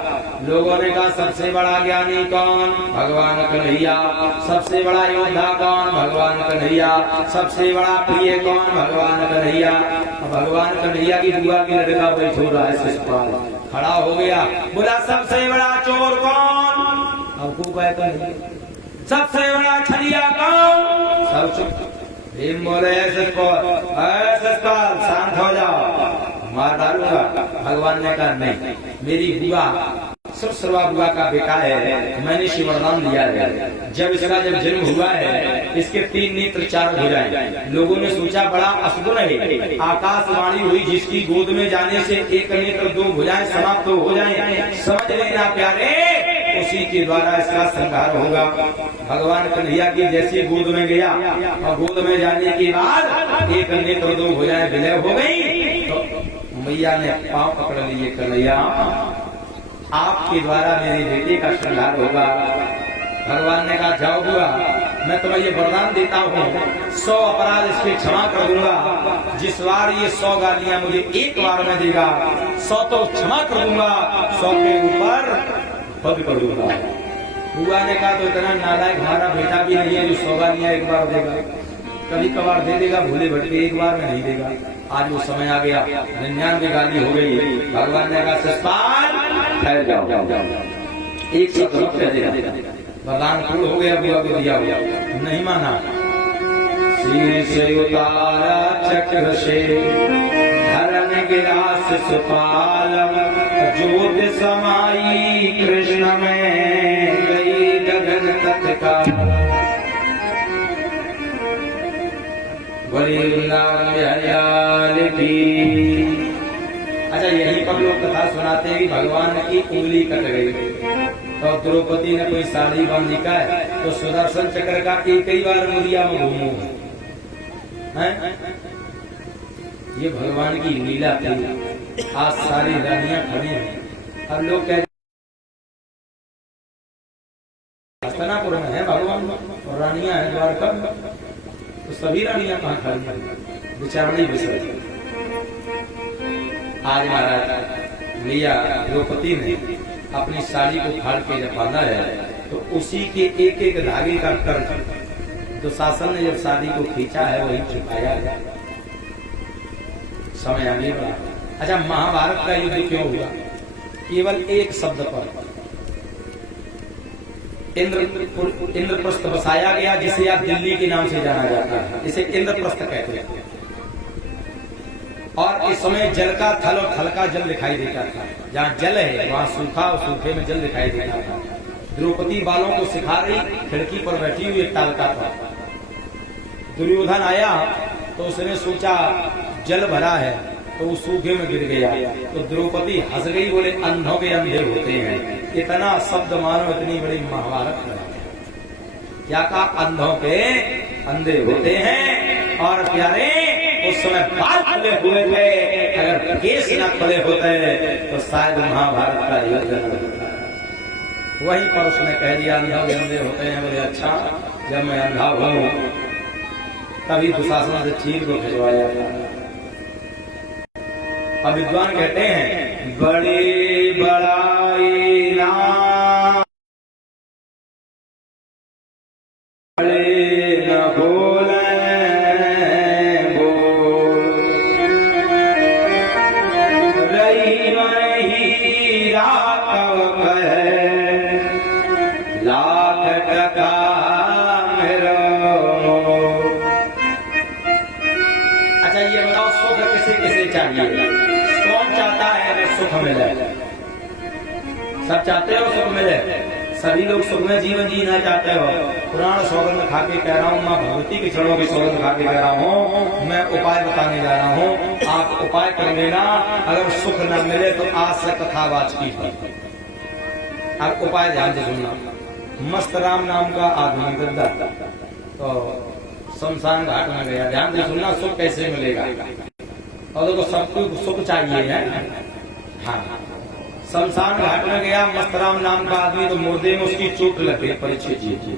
लोगों ने कहा सबसे बड़ा ज्ञानी कौन? भगवान कन्हैया। सबसे बड़ा योद्धा कौन? भगवान कन्हैया। सबसे बड़ा प्रिय कौन? भगवान कन्हैया। भगवान कन्हैया की बुआ की लड़का बैठो रहा है शिषपाल खड़ा हो गया, बोला सबसे बड़ा चोर कौन? अब को कन्हैया। सबसे बड़ा छलिया कौन? सब चुप। भीम बोले शिषपाल शांत हो जाओ, मार डालूंगा। भगवान ने कहा नहीं, मेरी बुआ सुरसरवा बुआ का बेटा है, मैंने इसे वरदान दिया है। जब इसका जन्म हुआ है इसके 3 नेत्र 4 हो जाए। लोगों ने सोचा बड़ा अशुभ है, आकाशवाणी हुई जिसकी गोद में जाने से 1 नेत्र 2 भुजाएं समाप्त हो जाए। समझ लेना प्यारे, उसी के द्वारा इसका संहार होगा। भगवान कन्हैया की जैसी गोद में गया और गोद में जाने के बाद 1 नेत्र 2 भुजाएं विलय हो गई तो मैया ने पांव पकड़ लिए, कन्हैया आपके द्वारा मेरे बेटे का संहार होगा। भगवान ने कहा जाओ बुआ, मैं तुम्हें ये वरदान देता हूँ 100 अपराध इसके क्षमा कर दूंगा। जिस बार ये 100 गालियां मुझे एक बार में देगा 100 तो क्षमा कर दूंगा, 100 के ऊपर पद कर दूंगा। बुआ ने कहा तो इतना नालायक हमारा बेटा भी नहीं है जो 100 गालियां एक बार देगा, कभी कभार दे देगा, भूले भटके एक बार में नहीं देगा। आज वो समय आ गया, 99 गाली हो गई। भगवान ने कहा शिषपाल ठहर जाओ, एक शब्द कह देना। वरदान पूर्ण हो गया, बुआ को दिया हुआ नहीं माना। सिर से उतारा चक्र से धरन गिरा शिषपालम, ज्योत समाई कृष्ण में गई गगन तत्काल। बोले वृंदावन बिहारी लाल की। अच्छा, यहीं पर लोग कथा सुनाते हैं कि भगवान की उंगली कट गई तो द्रौपदी ने कोई साड़ी बांधी का है तो सुदर्शन चक्र का एक ही बार मुड़िया में घूमो है। ये भगवान की लीला थी। आज सारी रानियां खड़ी हैं। अब लोग कहते हस्तिनापुर में है भगवान और रानियां है द्वारका, तो सभी रानियां कहाँ खड़ी हैं? विचारणी विषय। आज महाराज लिया द्रौपदी ने अपनी साड़ी को फाड़ के जब बांधा है तो उसी के एक एक धागे का कर्ज दुशासन ने जब शादी को खींचा है वही चुकाया है। समय आगे बढ़ा। अच्छा, महाभारत का युद्ध क्यों हुआ? केवल एक शब्द पर इंद्रप्रस्थ बसाया गया, जिसे आप दिल्ली के नाम से जाना जाता है। इसे इंद्रप्रस्थ कहते हैं। और इस समय जल का थल और थल का जल दिखाई देता था। जहाँ जल है वहाँ सूखा और सूखे में जल दिखाई देता था। द्रौपदी बालों को सिखा रही, खिड़की पर बैठी हुई टालता था। दुर्योधन आया तो उसने सोचा जल भरा है तो वो सूखे में गिर गया। तो द्रौपदी हंस गई, बोले अंधों के अंधे होते हैं। इतना शब्द मानो इतनी बड़ी महाभारत है। क्या कहा? अंधों के अंधे होते हैं। और प्यारे उस समय बाल खुले हुए थे, अगर केस न खुले होते तो शायद महाभारत का युद्ध न होता। वहीं पर उसने कह दिया अंधों के अंधे होते हैं। बोले अच्छा, जब मैं अंधा हूं तभी दुशासन से चीर को भिजवाया था। अब विद्वान कहते हैं बड़े बड़ाई ना बड़े न बोले बोल, रही रही राघव कहे लाख टका मेरो। अच्छा, ये बताओ सुख किसे किसे चाहिए? कौन चाहता है कि सुख मिले? सब चाहते हो सुख मिले? सभी लोग सुख में जीवन जीना चाहते हो। पुराण सौगंध खा के कह रहा हूँ, माँ भगवती के चरणों की सौगंध खा के कह रहा हूँ, मैं उपाय बताने जा रहा हूँ। आप उपाय कर लेना। अगर सुख न मिले तो आज से कथावाच की। आप उपाय ध्यान से सुनना। मस्त राम नाम का आदमी गद्दा तो शमशान घाट में गया। ध्यान से सुनना, सुख कैसे मिलेगा। और देखो सबको सुख चाहिए है। हाँ, शमशान घाट में गया मस्तराम नाम का आदमी, तो मुर्दे में उसकी चोट लगे परीक्षित जी,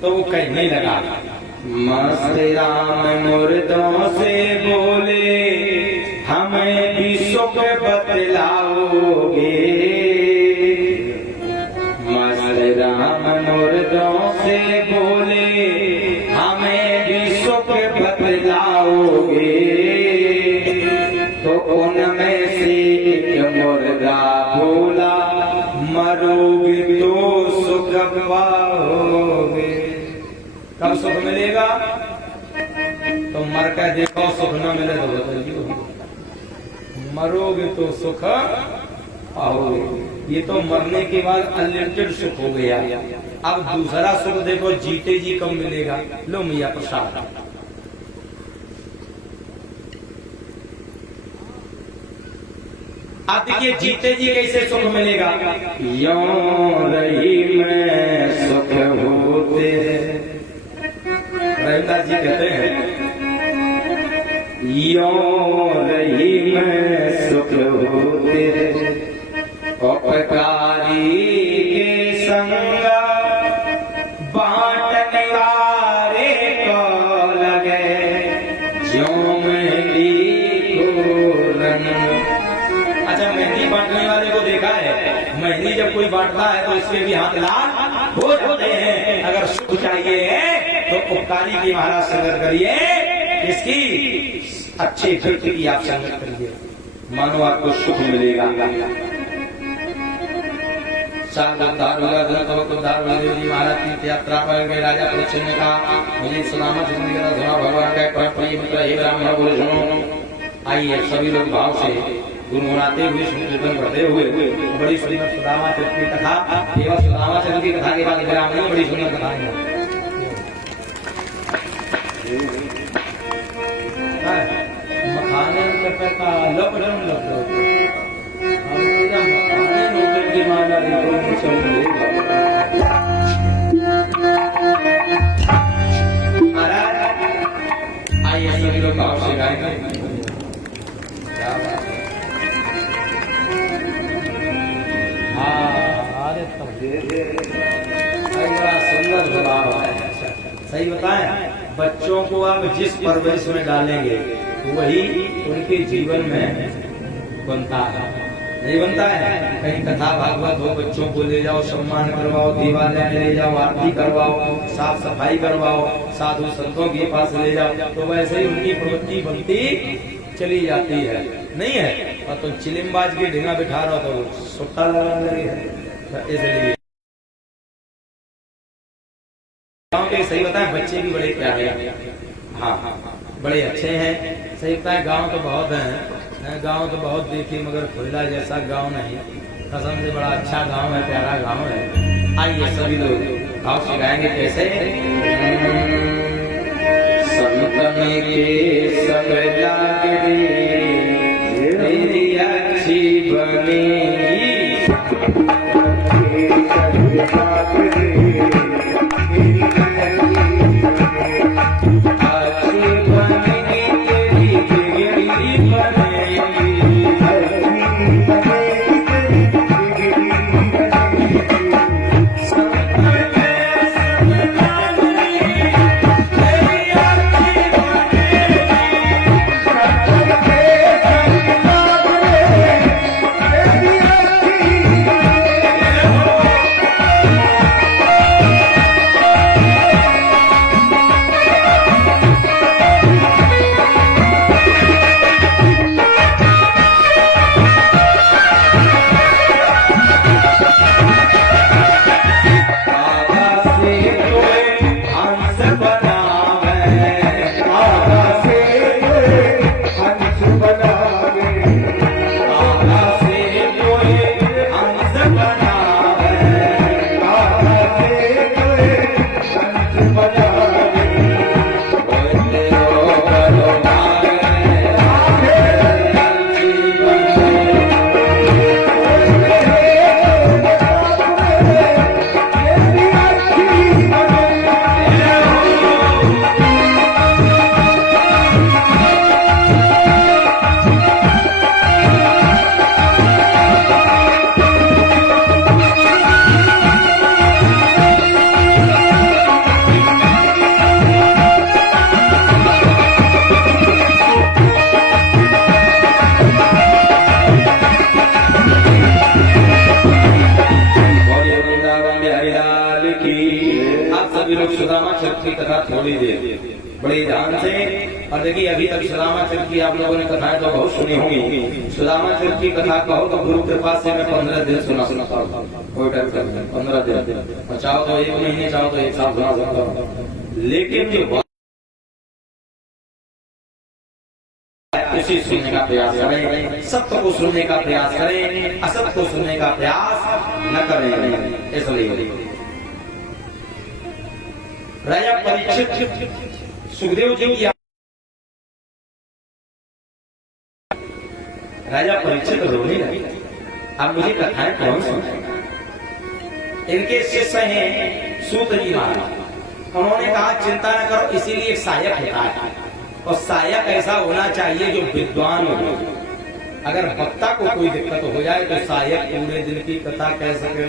तो वो कहने लगा मस्तराम मुर्दों से बोले हमें भी सुख बतलाओगे। मस्तराम मुर्दों से बोले हमें भी सुख बतलाओगे। तो उनमें से एक मुर्दा बोला मरोगे तो सुख पाओगे। कब सुख मिलेगा? तो मर कर देखो, सुख न मिले तो बताइए। मरोगे तो सुख पाओगे। ये तो मरने के बाद अनलिमिटेड सुख हो गया। अब दूसरा सुख देखो, जीते जी कब मिलेगा? लो मैया प्रसाद। अब देखिए जीते जी कैसे सुख मिलेगा? यों रही में सुख होते। रविदास जी कहते हैं यों रही में सुख होते, उपकारी के संग बांटने वाले को लगे, ज्यों मेहंदी को रंग। अच्छा, मेहंदी बांटने वाले को देखा है? मेहंदी जब कोई बांटता है तो इसके भी हाथ लाल हो जाते हैं। अगर सुख चाहिए तो उपकारी की महाराज संगत करिए, इसकी अच्छे व्यक्ति की आप संगत करिए, मानो आपको सुख मिलेगा। महाराज तीर्थ यात्रा पर गए। राजा परीक्षित ने कहा मुझे सुदामा जिंदगी का सुना भगवान का प्रिय मित्र हे ब्राह्मण बोले सुनो। आइए सभी लोग भाव से गुनगुनाते हुए कीर्तन करते हुए बड़ी सुंदर सुदामा चरित्र की कथा एवं सुदामा चरित्र की कथा के बाद ग्राम में बड़ी सुंदर कथा है। पता है मखाने का लॉकडाउन मखाने नौकर की माला महाराज आइए सभी लोग भाव से गाएंगे। सही बताएं, बच्चों को आप जिस परवरिश में डालेंगे वही उनके जीवन में बनता है, नहीं बनता है। कहीं कथा भागवत हो, बच्चों को ले जाओ, सम्मान करवाओ, दीवाने ले जाओ, आरती करवाओ, साफ सफाई करवाओ, साधु संतों के पास ले जाओ, तो वैसे ही उनकी प्रवृत्ति बनती चली जाती है, नहीं है। और तुम चिलिमबाज की ढींगा बिठा रहो तो सुट्टा लगा लगे, इसलिए गाँव के सही बताएं बच्चे भी बड़े प्यारे हैं, हाँ बड़े अच्छे हैं। सही बताएं गाँव तो बहुत हैं, गाँव तो बहुत देखी मगर खुला जैसा गाँव नहीं। कसम से बड़ा अच्छा गाँव है, प्यारा गाँव है। आइए सभी लोग भाव सिखाएंगे कैसे। संतन के सब लागड़ी तेरी अच्छी बनेगी, सुदामा चरित्र की कथा थोड़ी देर बड़े ध्यान से। और देखिए अभी तक सुदामा चरित्र की आप लोगों ने कथाएं तो बहुत सुनी होंगी। सुदामा चरित्र की कथा कहो तो गुरु कृपा से मैं 15 दिन सुना सकता हूँ, कोई टाइम 15 दिन, चाहो तो 1 महीने, चाहो तो 1 साल सुना सकता हूँ। लेकिन जो उसी सुनने का प्रयास करें, सत्य को सुनने का प्रयास करें, असत्य को सुनने का प्रयास न करें। इसलिए राजा परीक्षित सुखदेव जी की राजा परीक्षित रोने लगे। अब मुझे कथाएं कौन सुनाए। इनके शिष्य हैं सूत जी महाराज। उन्होंने कहा चिंता न करो, इसीलिए एक सहायक होता है, और सहायक ऐसा होना चाहिए जो विद्वान हो। अगर वक्ता को कोई दिक्कत हो जाए तो सहायक पूरे दिन की कथा कह सके,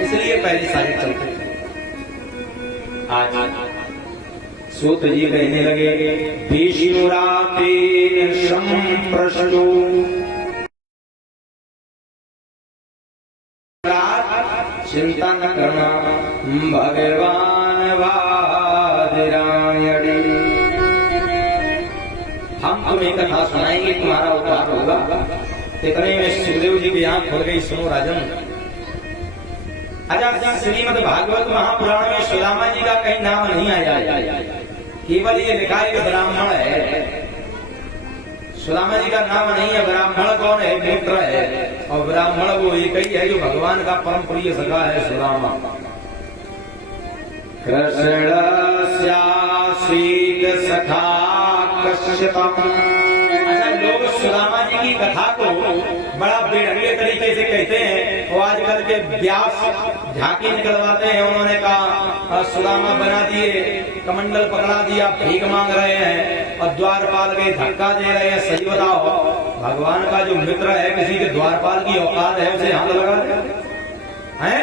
इसलिए पहले सहायक चलते थे। आज सूत जी कहने लगे विष्णुरातेन संप्रष्टो, चिंता न करना भगवान वादिरायणी। हम तुम्हें कथा सुनाएंगे, तुम्हारा उद्धार होगा। इतने में सुखदेव जी की आंख खुल गई। सुनो राजन, अच्छा श्रीमद् भागवत महापुराण में सुदामा जी का कहीं नाम नहीं आया, केवल ये लिखा है कि ब्राह्मण है। सुदामा जी का नाम नहीं है। ब्राह्मण कौन है? मित्र है, और ब्राह्मण वो एक ही है जो भगवान का परम प्रिय सखा है, सुदामा। कृष्णस्यासीत सखा कश्चित् पश्यताम्। अच्छा, लोग सुदामा जी की कथा को बड़ा बेढंगे तरीके से कहते हैं और आजकल के व्यास झांकी निकलवाते हैं। उन्होंने कहा सुदामा बना दिए, कमंडल पकड़ा दिया, भीख मांग रहे हैं और द्वारपाल के धक्का दे रहे हैं। सही बताओ, भगवान का जो मित्र है, किसी के द्वारपाल की औकात है उसे हाथ लगा है?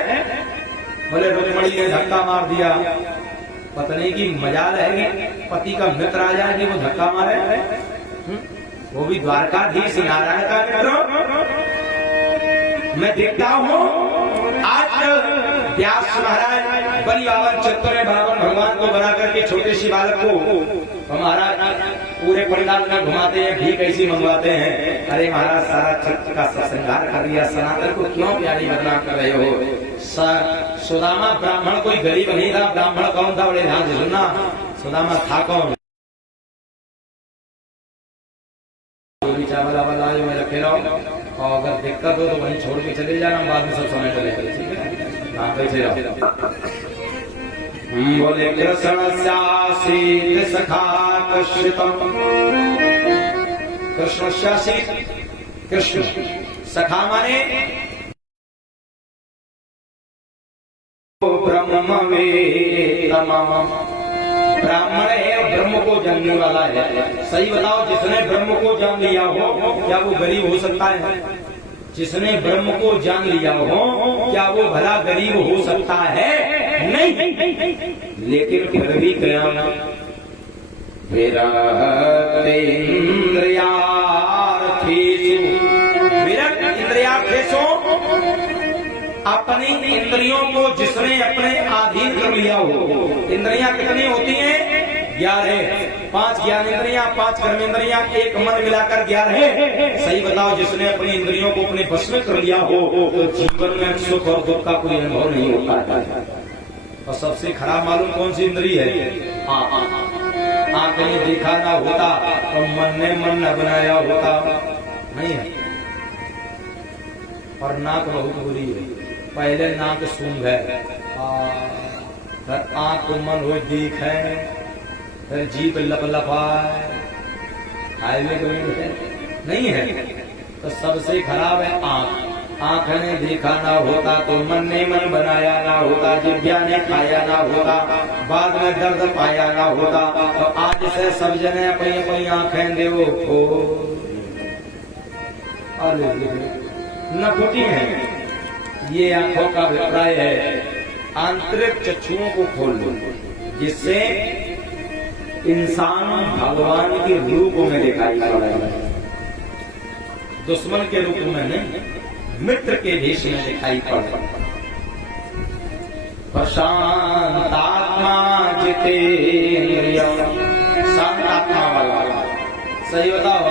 बोले रुक्मणी ने धक्का मार दिया, पत्नी की मजाल है कि पति का मित्र आ जाए कि वो धक्का मारे, वो भी द्वारकाधीश नारायण का मित्र। मैं देखता हूँ आज व्यास महाराज बलि बावन चतुर बावन भगवान को बना करके छोटे सी बालक को महाराज पूरे पंडाल में घुमाते हैं, भीख ऐसी मंगवाते हैं। अरे महाराज, सारा छत्र का श्रृंगार कर दिया, सनातन को क्यों प्यारी बदनाम कर रहे हो? सुदामा ब्राह्मण कोई गरीब नहीं था। ब्राह्मण कौन था? बड़े ध्यान से सुनना, सुदामा था कौन? चावल वाला में रखे रहो और अगर दिक्कत हो तो वहीं छोड़ के चले जाना, बाद में सब समय चले गए, ठीक है? हाँ, कैसे रहो। बोले कृष्ण स्यासी सखा कश्यतम, कृष्ण स्यासी, कृष्ण सखा माने ब्रह्म ब्राह्मण है और ब्रह्म को जानने वाला है। सही बताओ, जिसने ब्रह्म को जान लिया हो क्या वो गरीब हो सकता है? जिसने ब्रह्म को जान लिया हो क्या वो भला गरीब हो सकता है? नहीं। लेकिन फिर भी क्या इंद्रियार्थेषु, अपनी इंद्रियों को जिसने अपने अधीन कर लिया हो। इंद्रियां कितनी होती हैं? 11। 5 ज्ञान इंद्रियां, 5 कर्म इंद्रियां, 1 मन मिलाकर 11। सही बताओ, जिसने अपनी इंद्रियों को अपने बस में कर लिया हो तो जीवन में सुख और दुख का कोई अनुभव नहीं होता है। और सबसे खराब मालूम कौन सी इंद्री है? आंख ने देखा ना होता और मन ने मन न बनाया होता, नहीं है। और नाक बहुत बुरी है। पहले नाक सूंघ है, फिर आंख मन हो देख है, फिर जीभ लपलपाए, हाईवे नहीं है। तो सबसे खराब है आंख। आंख ने देखा ना होता तो मन ने मन बनाया ना होता, जिभ्या ने खाया ना होता, बाद में दर्द पाया ना होता। तो आज से सब जने अपनी अपनी आंखें देवो न फूटी है। ये आंखों का अभिप्राय है। आंतरिक चक्षुओं को खोल लो, जिससे इंसान भगवान के रूप में दिखाई पड़ेगा। दुश्मन के रूप में नहीं, मित्र के भेष में दिखाई पड़ता। शांतात्मा जितेंद्रिय, शांत आत्मा वाला। सही बताओ,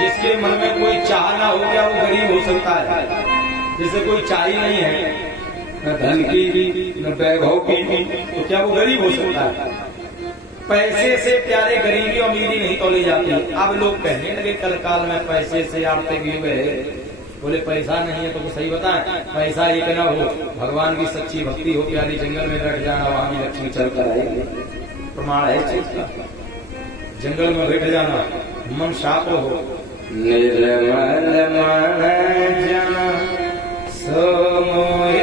जिसके मन में कोई चाह ना हो क्या वो गरीब हो सकता है? जिसे कोई चाह ही नहीं है, न धन की न वैभव की, तो क्या वो गरीब हो सकता है? पैसे से प्यारे गरीबी अमीरी नहीं तोली जाती। अब लोग कहने लगे कल काल में पैसे से आर्थिक युग है। बोले पैसा नहीं है तो सही बताएं, पैसा एक ना हो, भगवान की सच्ची भक्ति हो, प्यारी जंगल में बैठ जाना, वहां भी लक्ष्मी चल कर आएगी। प्रमाण है चीज का। जंगल में बैठ जाना, मन शाप हो, निर्मल मन जन सो मोहि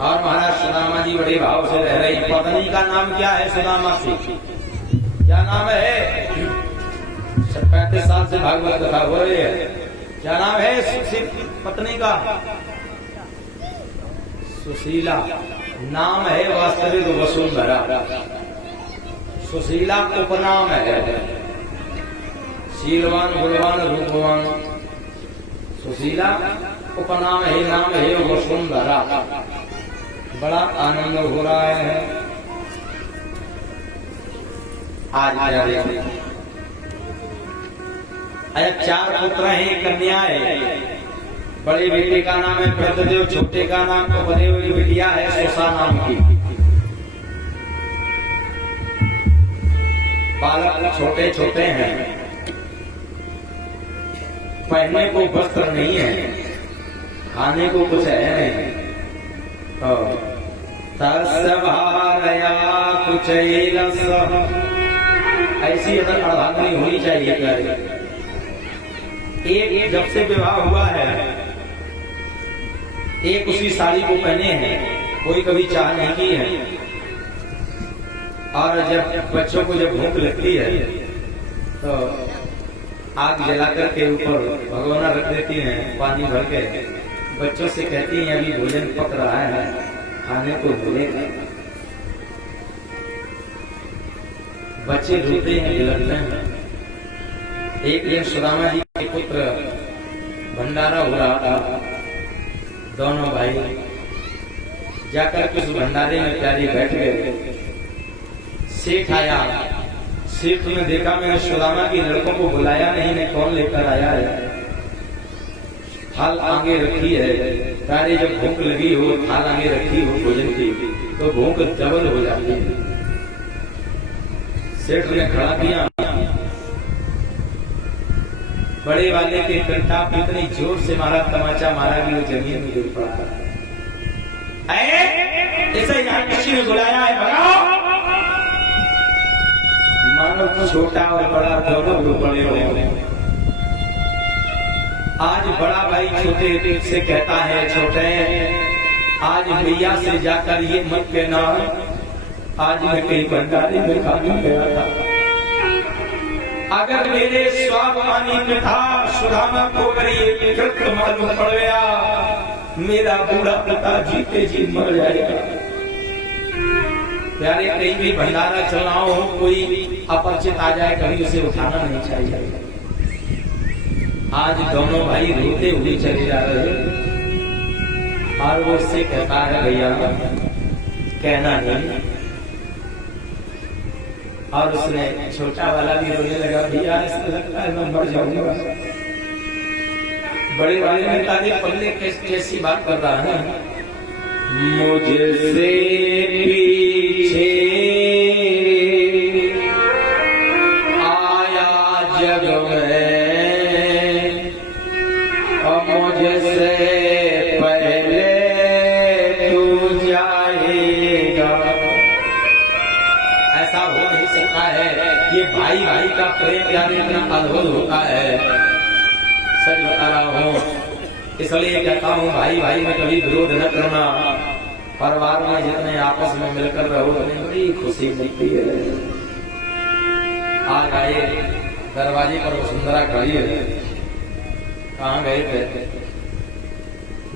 और महाराज सुदामा जी बड़े भाव से रह रही। पत्नी का नाम क्या है? सुदामा से क्या नाम है? 35 साल से भागवत कथा हो रही है। क्या नाम है पत्नी का? सुशीला। नाम है वास्तविक वसुंधरा। सुशीला उपनाम है। शीलवान गुणवान रूपवान। सुशीला उपनाम है, नाम है वसुंधरा। बड़ा आनंद हो रहा है आज। अरे 4 पुत्र हैं, एक कन्या है। बड़े बेटे का नाम है प्रद्योदेव, छोटे का नाम उपदेव, बिटिया है सुषा नाम की। बालक छोटे छोटे हैं, पहनने को वस्त्र नहीं है, खाने को कुछ है नहीं। तस्भारया कुचैलस, ऐसी अगर अर्धांगिनी होनी चाहिए। प्यारे, एक जब से विवाह हुआ है, एक उसी साड़ी को पहने हैं, कोई कभी चाह नहीं की है। और जब बच्चों को जब भूख लगती है तो आग जलाकर के ऊपर भगोना रख देती हैं, पानी भर के। बच्चों से कहती हैं अभी भोजन पक रहा है, खाने को मिलेगा। बच्चे रोते हैं, गिलते हैं। एक दिन सुदामा जी के पुत्र भंडारा हो रहा था। दोनों भाई जाकर के उस भंडारे में प्यारे बैठ गए। सेठ आया। सेठ ने देखा मैंने सुदामा की लड़कों को बुलाया नहीं, मैं कौन लेकर आया है। थाल आगे रखी है। प्यारे, जब भूख लगी हो, थाल आगे रखी हो भोजन की, तो भूख डबल हो जाती है। सेठ ने खड़ा किया। बड़े वाले के कंटा इतनी जोर से मारा, तमाचा मारा कि वो जमीन में गिर पड़ा। ऐसे यहाँ किसी ने बुलाया है, भगाओ। मानो छोटा और बड़ा दोनों बड़े हो। आज बड़ा भाई छोटे से कहता है, छोटे आज भैया से जाकर ये मत कहना आज मैं कहीं भंडारे में खाने गया था। अगर मेरे स्वाभिमानी पिता सुदामा को अगर ये कृत्य मालूम पड़ गया, मेरा बूढ़ा पिता जीते जी मर जाएगा। प्यारे, कहीं भी भंडारा चलना हो, कोई अपरिचित आ जाए, कभी उसे उठाना नहीं चाहिए। आज दोनों भाई रोते हुए चले जा रहे और वो उससे कहता है भैया कहना नहीं। और उसने छोटा वाला भी रोने लगा, भैया ऐसा लगता है मैं मर जाऊंगा। बड़े वाले ने कहा पल्ले कैसी बात कर रहा है, मुझसे पीछे आया जग में और मुझसे पहले तू जाएगा। ऐसा हो नहीं सकता है। ये भाई भाई का प्रेम प्यार इतना अद्भुत होता है, सच बता रहा हूँ। इसलिए कहता हूँ भाई भाई में कभी विरोध न करना। परिवार में जितने आपस में मिलकर रहो, उतनी बड़ी खुशी मिलती है। आज आए दरवाजे पर वसुंधरा खड़ी है। कहाँ गए थे?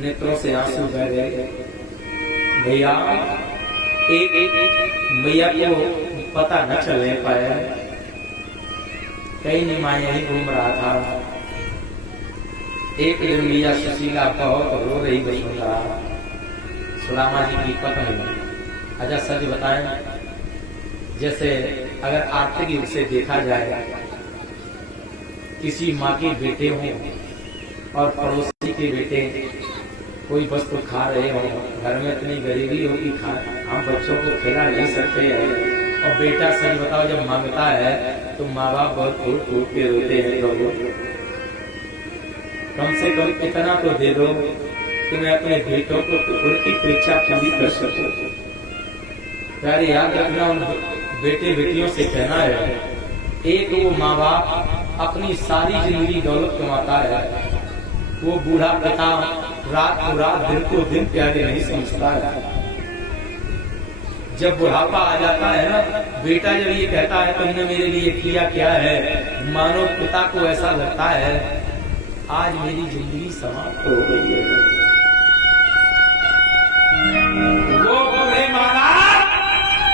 नेत्रों से आंसू बह गए। भैया एक भैया को पता न चलने पाया, कहीं निमाया ही घूम रहा था। एक दिन भैया सुशीला बहुत रो रही वसुंधरा, सुदामा जी की पत्नी। अच्छा सच बताएं, जैसे अगर आर्थिक रूप से देखा जाए, किसी माँ के बेटे हों और पड़ोसी के बेटे कोई वस्तु खा रहे हो, घर में इतनी गरीबी हो कि हम बच्चों को खिला नहीं सकते हैं, और बेटा सच बताओ जब मांगता है तो माँ बाप बहुत फूट फूट के रोते हैं। लोगों कम से कम इतना तो दे दो कि मैं अपने बेटों को उनकी परीक्षा पूरी कर सकूं। प्यारे याद रखना, उन बेटे बेटियों से कहना है, एक वो माँ बाप अपनी सारी जिंदगी दौलत कमाता है, वो बूढ़ा पिता रात को रात दिन को दिन प्यारे नहीं समझता है। जब बुढ़ापा आ जाता है ना, बेटा जब ये कहता है तुमने मेरे लिए किया क्या है, मानो पिता को ऐसा लगता है आज मेरी जिंदगी समाप्त हो गई है। वो बूढ़े महाराज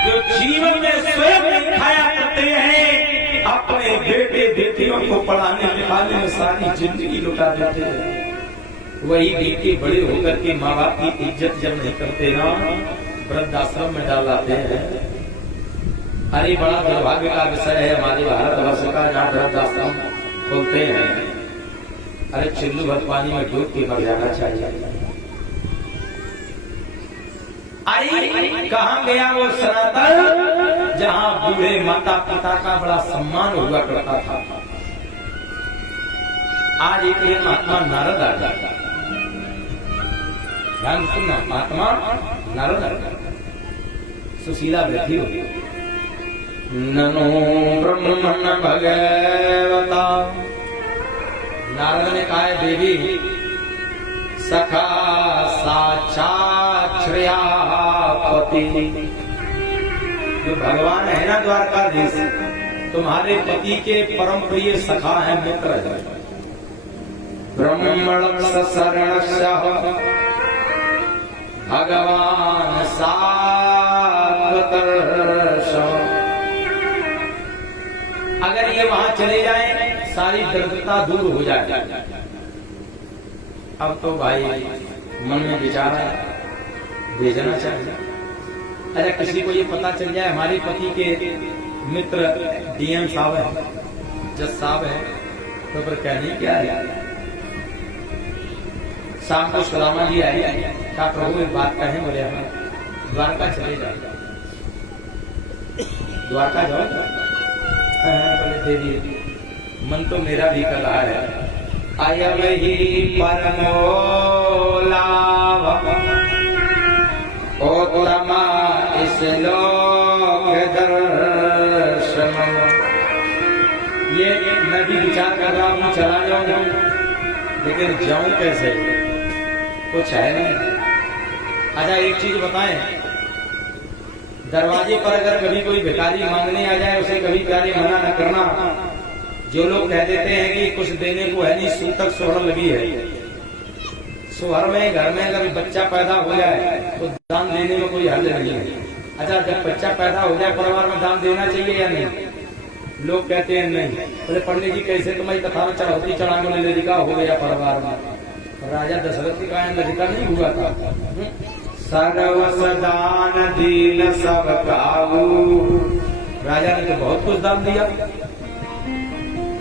जो जीवन में स्वयं नहीं खाया करते हैं, अपने बेटे बेटियों को पढ़ाने लिखाने में सारी जिंदगी लुटा देते हैं, वही बेटे बड़े होकर के माँ बाप की इज्जत जब नहीं करते ना, वृद्धाश्रम में डाल आते हैं। अरे बड़ा दुर्भाग्य का विषय है हमारे भारतवर्ष का, जहाँ वृद्धाश्रम खोलते हैं, अरे चिल्लू भर पानी में डूब के मर जाना चाहिए। अरे कहाँ गया वो सनातन जहाँ बूढ़े माता पिता का बड़ा सम्मान हुआ करता था। आज एक दिन महात्मा नारद आ जाता, ध्यान सुनना, महात्मा नारद आ जाता, सुशीला बैठी होगी, ननो ब्रह्मण भगवता। नारद ने कहा है देवी सखा साक्षात श्रेयापति, जो भगवान है ना द्वारकाधीश, तुम्हारे पति के परम प्रिय सखा है, मित्र है। ब्रह्मण शरण भगवान सात्वतर्ष, अगर ये वहां चले जाए सारी दरिद्रता दूर हो जाए। अब तो भाई मन में विचार है भेजना चाहिए। अच्छा किसी को ये पता चल जाए हमारे पति के मित्र डीएम साहब है, जज साहब है, तो फिर कहने क्या है। शाम को सुदामा जी आए, क्या प्रभु एक बात कहें, बोले हम द्वारका चले जाओ। द्वारका जाओ, बोले देवी मन तो मेरा भी कर रहा है, अयम ही परमो लाभ उत्तमा इस लोक दर्शन। ये मैं भी विचार कर रहा हूँ चला जाऊँ, लेकिन जाऊं कैसे, कुछ है नहीं। अच्छा एक चीज बताएं, दरवाजे पर अगर कभी कोई भिखारी मांगने आ जाए उसे कभी प्यारे मना न करना। जो लोग कह देते हैं कि कुछ देने को है नहीं, सूतक सोहर लगी है, सोहर में घर में अगर बच्चा पैदा हो जाए तो दान देने में कोई हर्ज नहीं है। अच्छा जब बच्चा पैदा हो जाए परिवार में दान देना चाहिए या नहीं? लोग कहते हैं नहीं। बोले पंडित जी कैसे, तुम्हारी कथा में चढ़ौती चढ़ाने में लड़का हो गया परिवार में। राजा दशरथ का लड़का नहीं हुआ था। सर्व सदान दीन सब काबू, राजा ने तो बहुत कुछ दान दिया,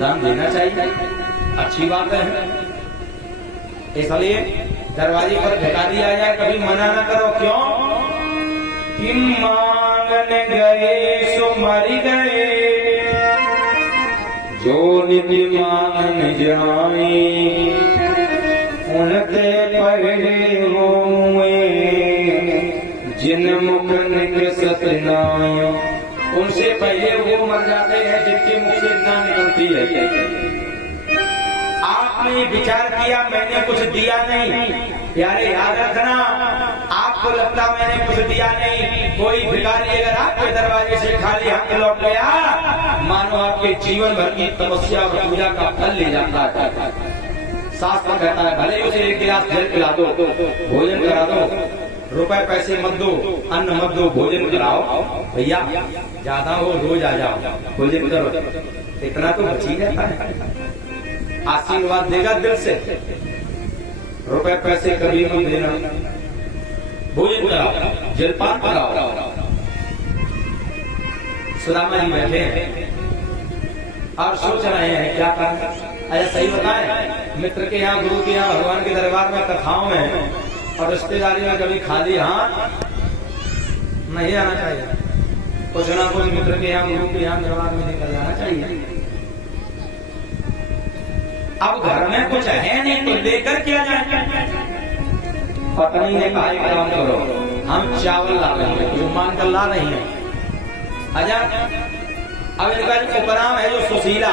दान देना चाहिए, अच्छी बात है। इसलिए दरवाजे पर भिखारी आ जाए कभी मना न करो। क्यों कि मांगने गए सो मर गए, जो निधि मांगने जाए उनके पहले हुए, जिन मुख निकसत नाय, उनसे पहले वो मर जाते हैं जिनके मुख से ना निकलती है। आपने विचार किया मैंने कुछ दिया नहीं, प्यारे याद रखना, आपको लगता मैंने कुछ दिया नहीं। कोई भिखारी अगर आपके दरवाजे से खाली हाथ लौट गया, मानो आपके जीवन भर की तपस्या और पूजा का फल ले जाता है। शास्त्र कहता है भले उसे एक गिलास जल पिला दो, भोजन करा दो, रुपए पैसे मत दो, अन्न मत दो, भोजन कराओ। भैया ज्यादा हो रोज आ जाओ, भोजन करो, इतना तो बच ही रहता है। आशीर्वाद देगा दिल से, रुपए पैसे कभी मत देना, भोजन कराओ, जलपान कराओ। सुदामा जी बैठे हैं और सोच रहे हैं क्या करना। अरे सही बताएं, मित्र के यहाँ, गुरु के यहाँ, भगवान के दरबार में, कथाओं में और रिश्तेदारी में कभी खाली हाथ नहीं आना चाहिए। कुछ ना कुछ मित्र के यहाँ, गुरु के यहाँ, दरबार में निकल जाना चाहिए। अब घर में कुछ है नहीं तो लेकर क्या जाए। पत्नी ने कहा एक काम करो, हम चावल ला रहे हैं, जो मान कर ला रही है। अच्छा अब इनका जो उपनाम है जो सुशीला,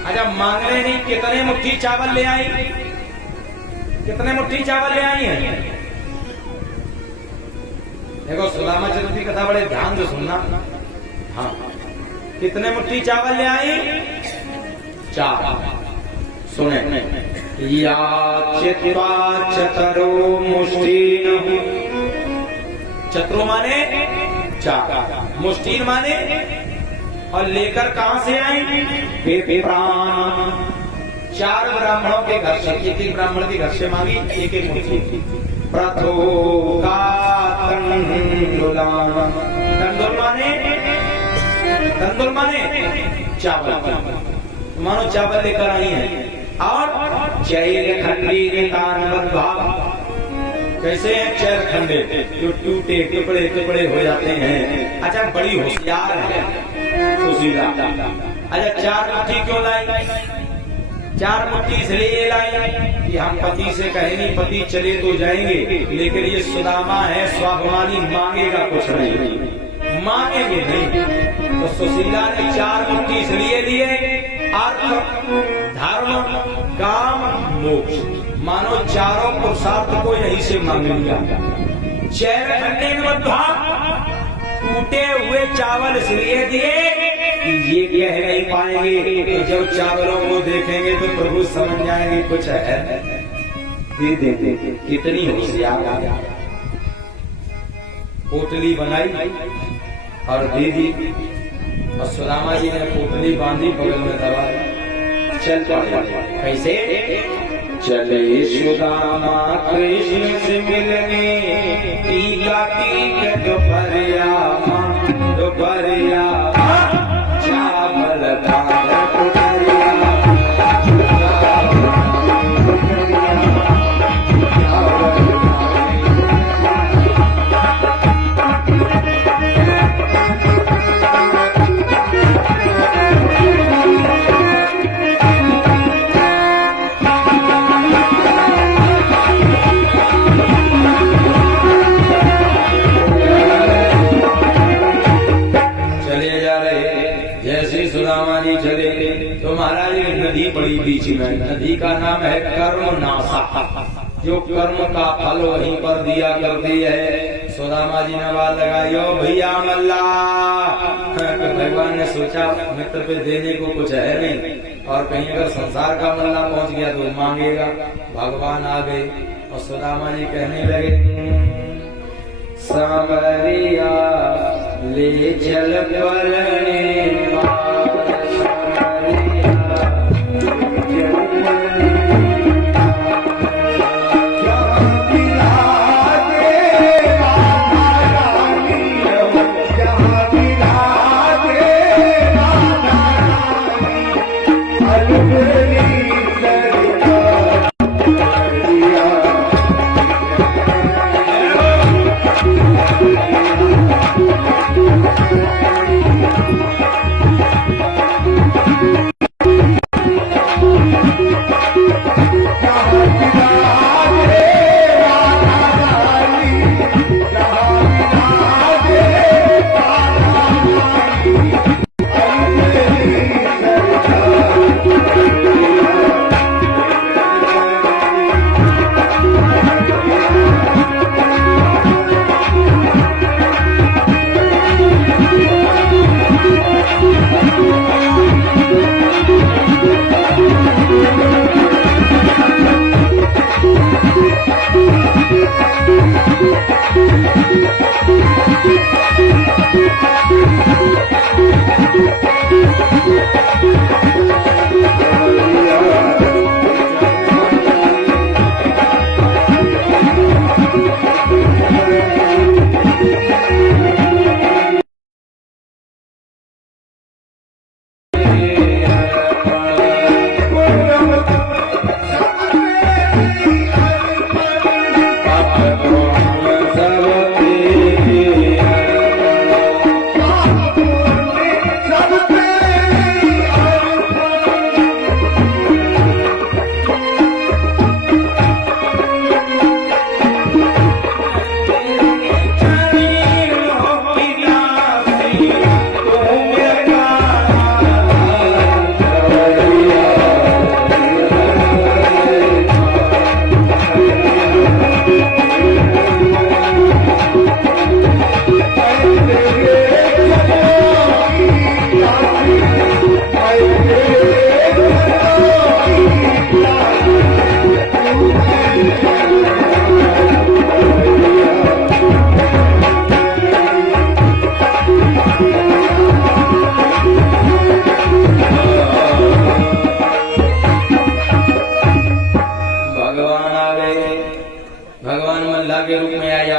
अच्छा मांगने नहीं, कितने मुट्ठी चावल ले आई, कितने मुट्ठी चावल ले आई है? देखो सुदामा चरित्र की कथा बड़े ध्यान से सुनना। हाँ, कितने मुट्ठी चावल ले आई? 4। सुने, या चित्वा चतरो मुष्टिन, चतुरो माने 4, मुष्टिन माने, और लेकर कहां से आई? विप्रान, 4 ब्राह्मणों के घर से, एक ब्राह्मण के घर से मांगी एक मुट्ठी। प्रथो का तंडुलान, तंडुल माने चावल, मानो चावल लेकर आई है। और चैर खंडी भाव, कैसे हैं चैर खंडे? जो टूटे टुकड़े टुकड़े हो जाते हैं। अच्छा, बड़ी होशियार है सुशीला। अच्छा, 4 मुट्ठी क्यों लाई? 4 मुट्ठी इसलिए लाई कि हम पति से कहेंगे, पति चले तो जाएंगे, लेकिन ये सुदामा है स्वाभिमानी, मांगेगा कुछ नहीं, मांगेंगे नहीं। तो सुशीला ने 4 मुट्ठी इसलिए लिए, अर्थ धर्म काम मोक्ष, मानो चारों पुरुषार्थ को यहीं से मांग लिया। चैर खंडे में टूटे हुए चावल इसलिए दिए कि ये कह नहीं पाएंगे, तो जब चावलों को देखेंगे तो प्रभु समझ जाएंगे कुछ है। दे दे, कितनी होशियार। पोटली बनाई और दे दी, और सुदामा जी ने पोटली बांधी, बगल में दबा, चल पड़े। कैसे? चले सुदामा कृष्ण से मिलने, टीका टीक दोपहरिया दोपहरिया, चावल दाल दोपहरिया। तो महाराज एक नदी पड़ी बीच में, नदी का नाम है कर्मनाशा, जो कर्म का फल वहीं पर दिया करती है। सुदामा जी ने बात लगाई, ओ भैया मल्ला, भगवान ने सोचा मित्र पे देने को कुछ है नहीं, और कहीं अगर संसार का मल्ला पहुंच गया तो मांगेगा। भगवान आ गए और सुदामा जी कहने लगे, सावरिया ले चल पलने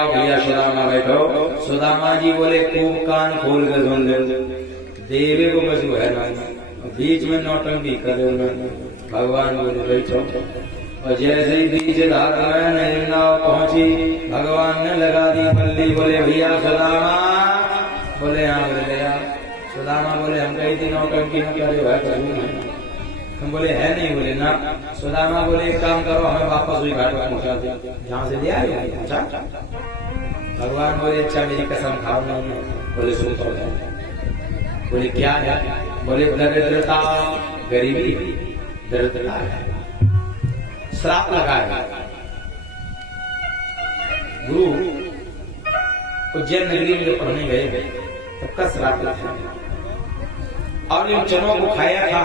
आओ भैया सुदामा बैठो। सुदामा जी बोले खूब कान खोल के सुन ले, देवे को बस है ना, बीच में नौटंकी करे उन्होंने। भगवान बोले बैठो, और जैसे ही बीच धार में नहीं नाव पहुंची, भगवान ने लगा दी बल्ली। बोले भैया सुदामा, बोले हाँ। बोले यार सुदामा बोले हम कही थी नौटंकी न करे भाई, हम बोले है नहीं। बोले ना। सुदामा बोले एक काम करो, हमें वापस हुई घाट पर पहुंचा दो, जहाँ से ले आए पहुंचा। भगवान बोले अच्छा मेरी कसम खाओ ना। बोले सुन तो बोले क्या है? बोले दरिद्रता, गरीबी, दरिद्रता है, श्राप लगा है। गुरु उज्जैन नगरी में जो पढ़ने गए तब का श्राप लगा, और इन चनों को खाया था,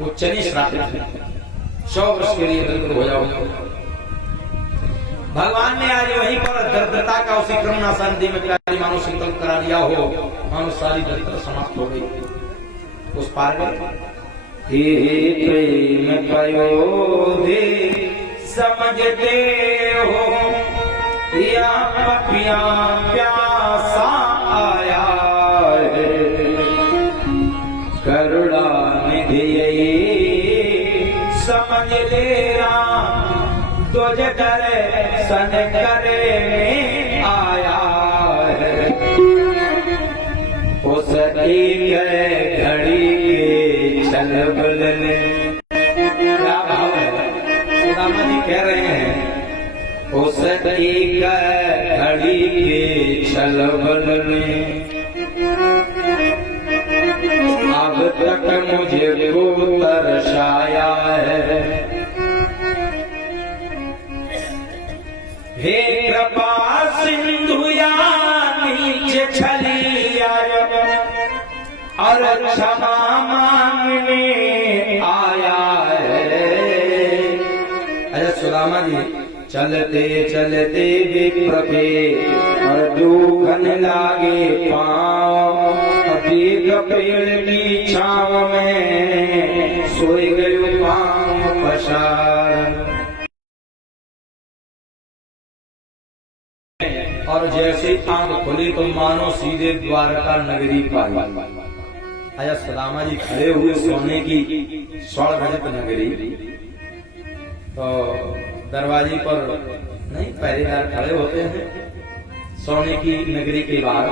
वो चने श्रापित थे, 100 वर्ष के लिए दरिद्र हो जाओ। भगवान ने आज वहीं पर दरिद्रता का उसी करुणा नदी में प्यारी मानो संकल्प करा दिया हो, मानो सारी दरिद्रता समाप्त हो गई। उस पार गए। हे प्रेम पयोधे समझते हो, या पपिया प्यासा आया है, करुणा निधि समझ ले राम, तुझ करे सन करे में आया है। उस एक घड़ी के छल बदले, क्या भाव है? सुदामा जी कह रहे हैं उस एक घड़ी के छल बदले, अब तक मुझे को तरसाया है। हे कृपा सिंधु या नीचे छली आया, और क्षमा मांगने आया है। अरे सुदामा जी चलते चलते विप्र के, और दुखन लागे पाँव, दीर्घ पेड़ की छाव में सोए गयो पाँव पसार। और जैसे आंख खुली तो मानो सीधे द्वारका नगरी पाई। आया सुदामा जी खड़े हुए सोने की स्वर्ण रजत नगरी, तो दरवाजे पर नहीं पहरेदार खड़े होते हैं। सोने की नगरी के बाहर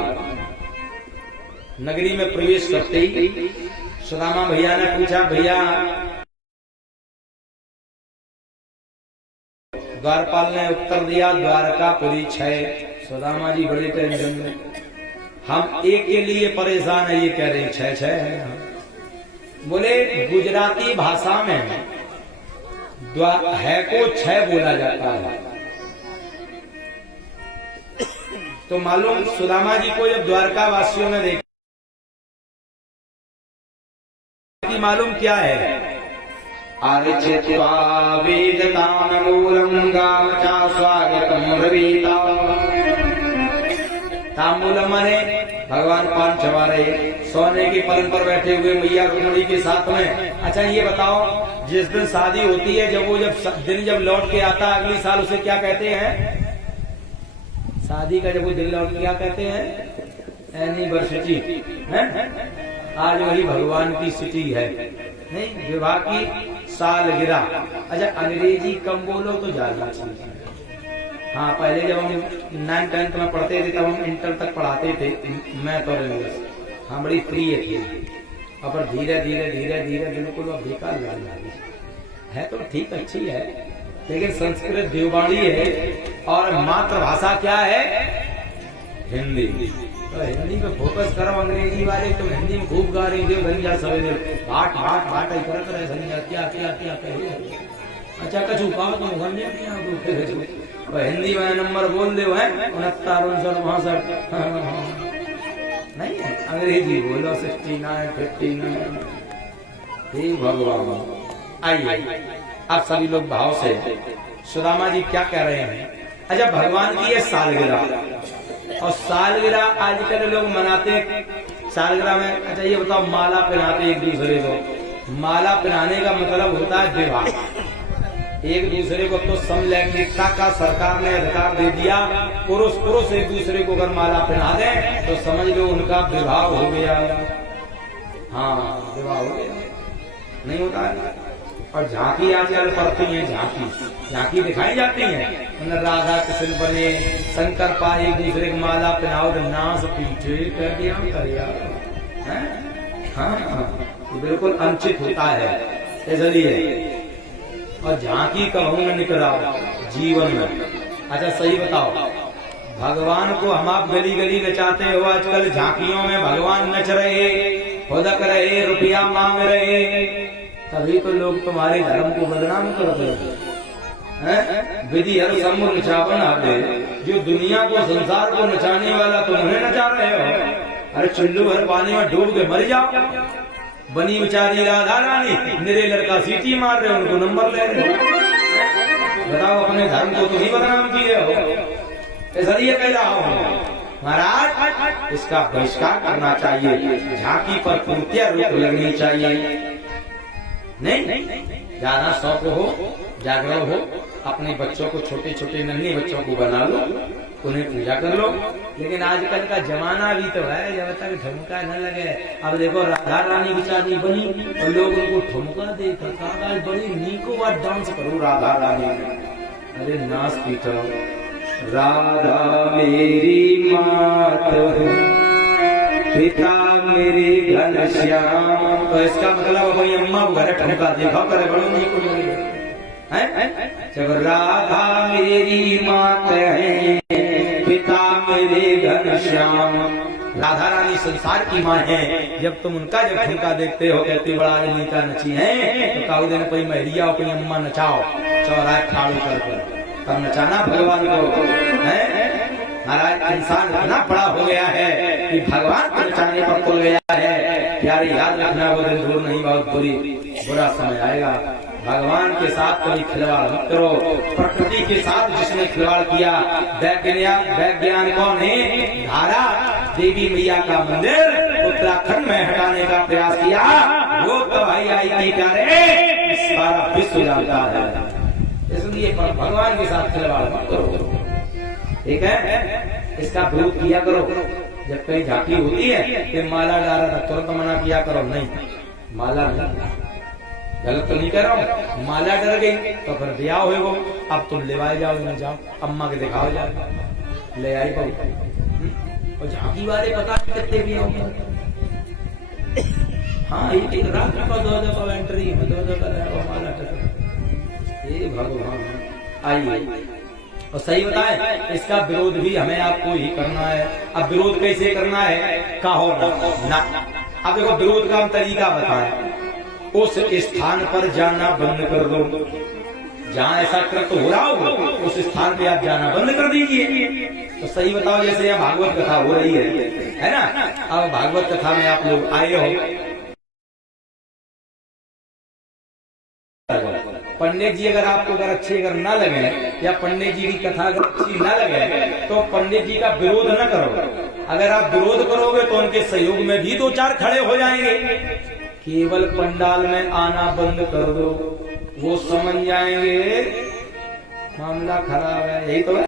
नगरी में प्रवेश करते ही सुदामा भैया ने पूछा, भैया द्वारपाल ने उत्तर दिया द्वारकापुरी 6। सुदामा जी बड़े टेंशन में, हम एक के लिए परेशान है, ये कह रहे 6 है। बोले गुजराती भाषा में है को 6 बोला जाता है। तो मालूम सुदामा जी को जब द्वारका वासियों ने देखा, मालूम क्या है? आर्चित्वा वेदतान मूलम गावचा स्वागतम रवीता। तांबूलम माने भगवान पान चबा रहे, सोने के पलंग पर बैठे हुए मैया रुक्मिणी के साथ में। अच्छा ये बताओ, जिस दिन शादी होती है, जब लौट के आता अगले साल, उसे क्या कहते हैं? शादी का जब वो दिन लौट क्या कहते हैं? एनिवर्सरी है। आज वही भगवान की सिटी है, नहीं विवाह की सालगिरह। अच्छा अंग्रेजी कम बोलो तो ज्यादा चीज। हाँ पहले जब हम 9th 10th में पढ़ते थे तब हम इंटर तक पढ़ाते थे मैथ और इंग्लिश, हम बड़ी प्रिय थी। अब धीरे धीरे धीरे धीरे बिल्कुल अब बेकार लगने लगी है। तो ठीक अच्छी है, लेकिन संस्कृत देववाणी है और मातृभाषा क्या है? हिंदी। तो हिंदी पे फोकस करो। अंग्रेजी वाले तुम हिंदी में खूब गा रहे हो, धनिया सवेरे भाट भाट भाट ही करत रहे धनिया क्या क्या क्या कहे। अच्छा कछु कहो तुम समझे तो हिंदी में नंबर बोल दे है 69 59 नहीं है, अंग्रेजी बोलो 69 59। हे भगवान। आइए आप सभी लोग भाव से, सुदामा जी क्या कह रहे हैं? अच्छा भगवान की ये सालगिरह, और सालगिरह आजकल लोग मनाते सालगिरह में। अच्छा ये बताओ, माला पहनाते एक दूसरे को। माला पहनाने का मतलब होता है विवाह। एक दूसरे को तो समलैंगिकता का सरकार ने अधिकार दे दिया। पुरुष पुरुष एक दूसरे को अगर माला पहना दे तो समझ लो उनका विवाह हो गया। हाँ, विवाह हो गया। नहीं होता है। और झांकी आजकल पड़ती है, झांकी दिखाई जाती है। राधा कृष्ण बने, शंकर पाए, एक दूसरे को माला पहनाओ तो नाच पीछे कर दिया है। हाँ, बिल्कुल अनुचित होता है। इसलिए और झांकी कहूँ न निकलाओ जीवन में। अच्छा सही बताओ, भगवान को हम आप गली गली नचाते हो, आजकल झांकियों में भगवान नच रहे, खुदक रहे, रुपया मांग रहे, तभी तो लोग तुम्हारे धर्म को बदनाम करते हैं। विधि हर सम्मुख नचावन आते, जो दुनिया को संसार को नचाने वाला तुम उन्हें नचा रहे हो। अरे चुल्लू भर पानी में डूब के मर जाओ। बनी बेचारी राधा रानी, मेरे लड़का सीटी मार रहे, उनको नंबर ले रहे। बताओ, अपने धर्म को तुम ही बदनाम किए हो। इसलिए कह रहा हूँ महाराज, इसका बहिष्कार करना चाहिए। झांकी पर पूर्तिया रोक लगनी चाहिए। नहीं, ज्यादा शौक हो, जागरण हो, अपने बच्चों को, छोटे छोटे नन्हे बच्चों को बना लो, उन्हें पूजा कर लो। लेकिन आजकल का जमाना भी तो है, जब तक ठुमका न लगे। अब देखो राधा रानी बेचारी बनी और लोग उनको ठुमका देकर बड़ी नीको बात डांस करो राधा रानी। अरे नाच पीटो, राधा मेरी मात पिता मेरे घनश्याम। तो इसका मतलब भाई अम्मा को घर ठुमका देखा करे, बड़ो नीको लगे। जब राधा मेरी मात है, पिता मेरे घनश्याम। राधा रानी संसार की माँ है। जब तुम उनका जब ठुमका देखते हो, कहते बड़ा आदमी का नची है, तो काऊ दिन कोई महिरिया अपनी अम्मा नचाओ, चौराहे ठाड़ू कर तब नचाना भगवान को है। महाराज इंसान इतना बड़ा हो गया है कि भगवान को नचाने पर खुल गया है। प्यारी याद रखना, वो दिन दूर नहीं, बहुत बुरा समय आएगा। भगवान के साथ कभी खिलवाड़ मत करो। प्रकृति के साथ जिसने खिलवाड़ किया, वैज्ञानिकों ने धारा देवी मैया का मंदिर उत्तराखंड में हटाने का प्रयास किया, वो तो भाई आई करे सारा विश्व जानता है। इसलिए भगवान के साथ खिलवाड़ मत करो, ठीक है। इसका विरोध किया करो। जब कहीं झांकी होती है तो माला डाला था, तुरंत मना किया करो, नहीं माला नहीं। गलत तो नहीं कह रहा हूँ। माला डर गई तो फिर ब्याह हो गो, अब तुम लेवाए जाओ, न जाओ, अम्मा के दिखाओ जाओ, ले आई बहु। और झांकी वाले पता नहीं कितने भी होंगे। हाँ, एक रात का 2 दफा एंट्री, 2 दफा माला डर। ये भगवान आइए। और सही बताए, इसका विरोध भी हमें आपको ही करना है। अब विरोध कैसे करना है, कहो ना। अब देखो विरोध का हम तरीका बताएं। उस स्थान पर जाना बंद कर दो, जहाँ ऐसा कृत्य हो रहा हो उस स्थान पे आप जाना बंद कर दीजिए। तो सही बताओ, जैसे यहाँ भागवत कथा हो रही है ना। अब भागवत कथा में आप लोग आए हो, पंडित जी अगर आपको अगर अच्छे अगर ना लगे, या पंडित जी की कथा अगर अच्छी ना लगे, तो पंडित जी का विरोध न करो। अगर आप विरोध करोगे तो उनके सहयोग में भी 2-4 खड़े हो जाएंगे। केवल पंडाल में आना बंद कर दो, वो समझ जाएंगे मामला खराब है। यही तो है।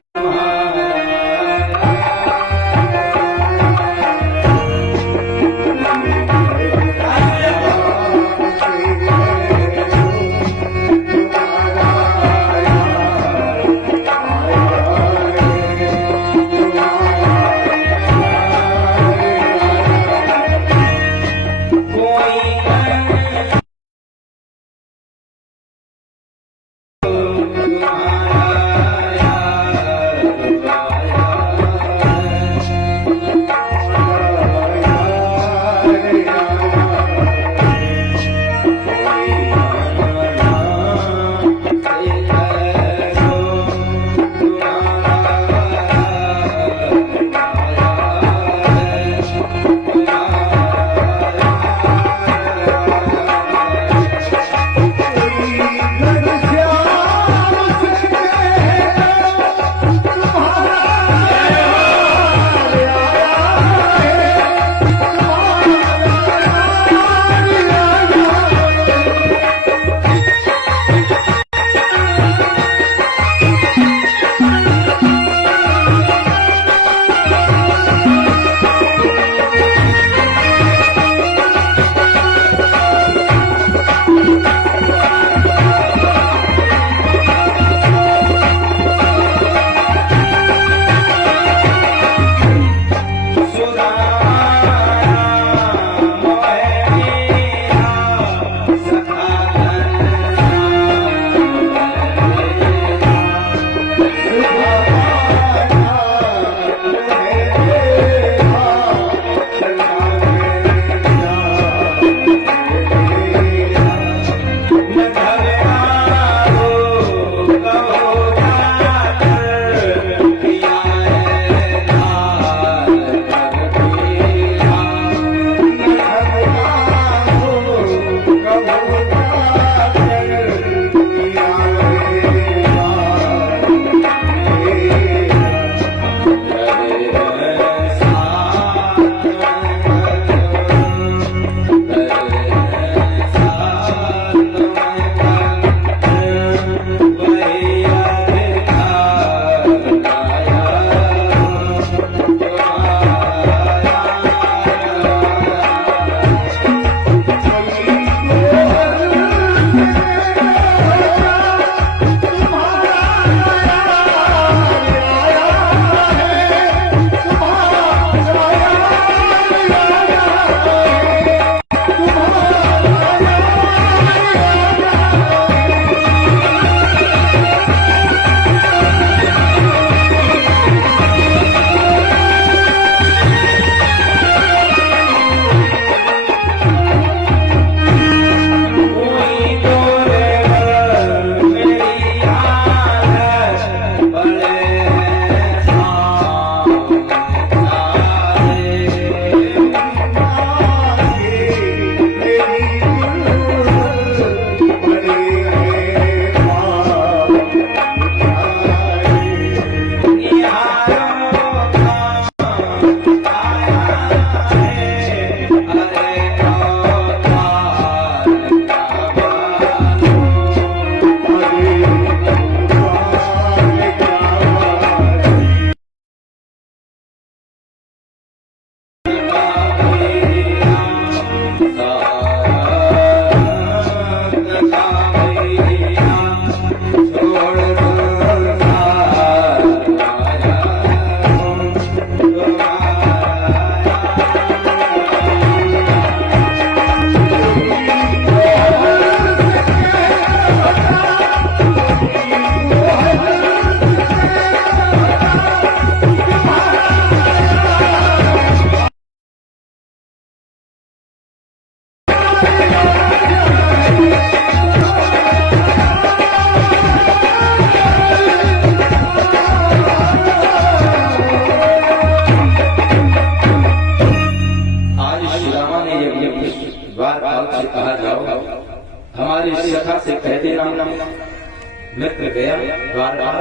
मित्र गया द्वारका,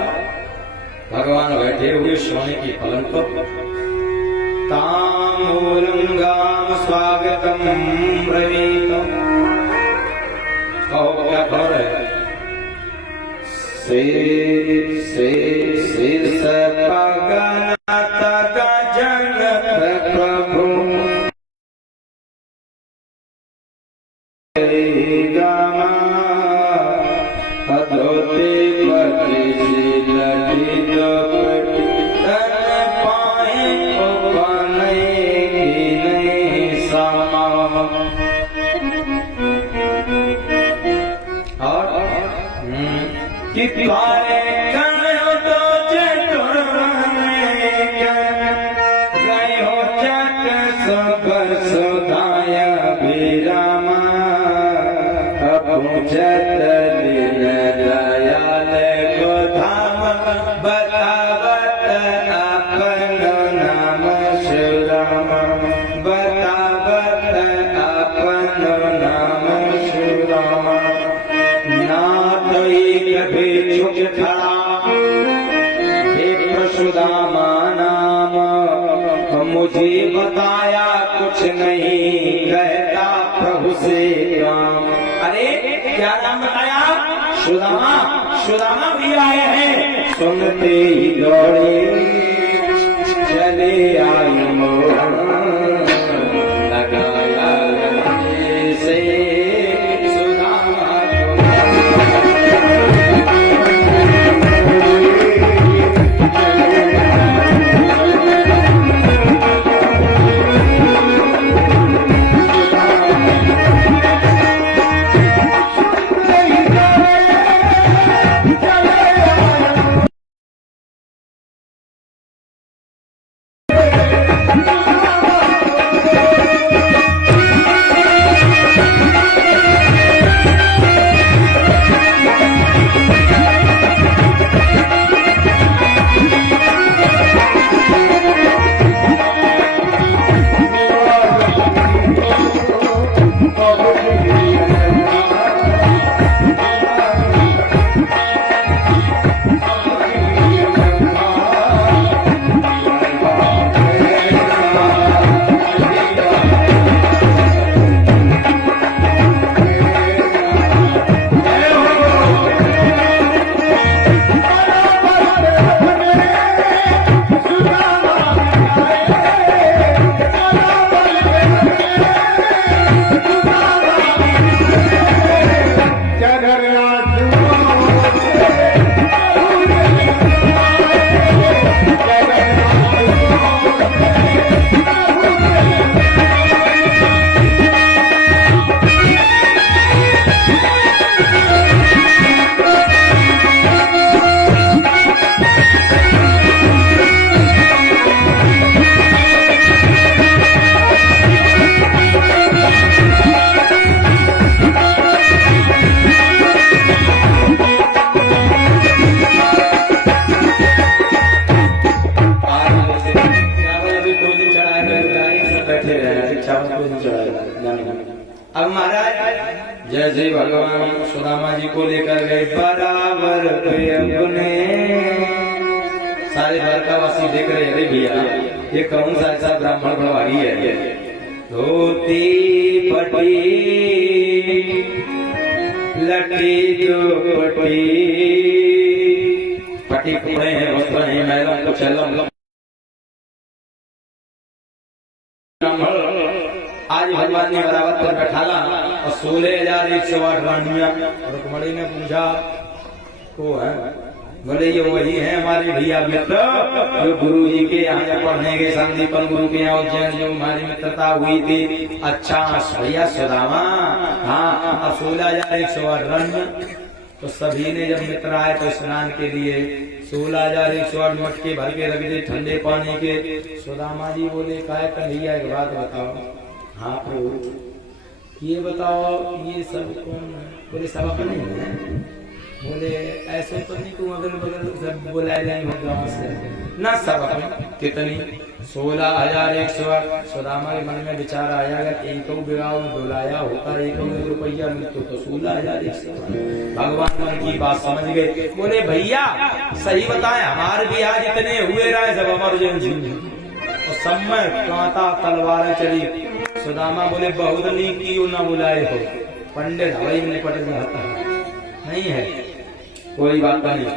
भगवान बैठे हुए सोने की पलंग पर। ताम्बूलंगाम स्वागतम ब्रवीत, कहो क्या खबर है? शीर्ष पगनत गजन प्रभु गामा, अधोते पति लटी दोपटी तन पाए उपनयी नहीं सामा। और कि तुम्हारे करो तो चतुर गए हो चक सब सुधाय विरामा, पूछत दिन दयाल को धाम, बतावत अपन नाम सुराम, बतावत अपन नाम सुराम। नाथ कभी झुक खड़ा हे प्रसुदामा नाम, मुझे बताया कुछ नहीं कहता प्रभु से काम। अरे क्या नाम बताया? सुदामा, सुदामा भी आए हैं। सुनते ही दौड़े चले आए मोहन, लगाया से सुदामा अब महाराज जैसे भगवान सुदामा जी को लेकर गए बराबर पे अपने, सारे द्वारकावासी देख रहे हैं भैया ये कौन सा ऐसा ब्राह्मण भवारी है। धोती पटी लटी दुपटी, पटी कपड़े हैं, वस्त्र हैं, मैलों को चलम आज भगवान ने बरावत पर बैठाला और 16,108 रानियां। रुक्मणी ने पूछा को है? बोले ये वही है हमारे भैया मित्र जो गुरु जी के यहाँ पढ़ने गए, संदीपन गुरु के यहाँ उज्जैन जो हमारी मित्रता हुई थी। अच्छा भैया सुदामा, हाँ अब 16,108 रानियां। तो सभी ने जब मित्र आए तो स्नान के लिए 16,108 मटके भर के रख दे ठंडे पानी के। सुदामा जी बोले काय कन्हैया एक बात बताओ। हाँ प्रभु ये बताओ ये सब कौन? बोले सब अपने हैं। बोले ऐसे तो नहीं, तुम अगल बगल सब बुलाए जाए गाँव से ना, सब अपने कितनी 16,108। सुदामा के मन में विचार आया कि एक विवाह में बुलाया होता 1 रुपया मिलता तो 16,108। भगवान मन की बात समझ गए। बोले भैया सही बताएं, हमारे भी आज इतने हुए रहे सब इमरजेंसी और सब में कांटा तलवारें चली। सुदामा बोले बहुत नहीं क्यों ना बुलाए हो, पंडित हवाई में निपट जाता नहीं है, कोई बात नहीं।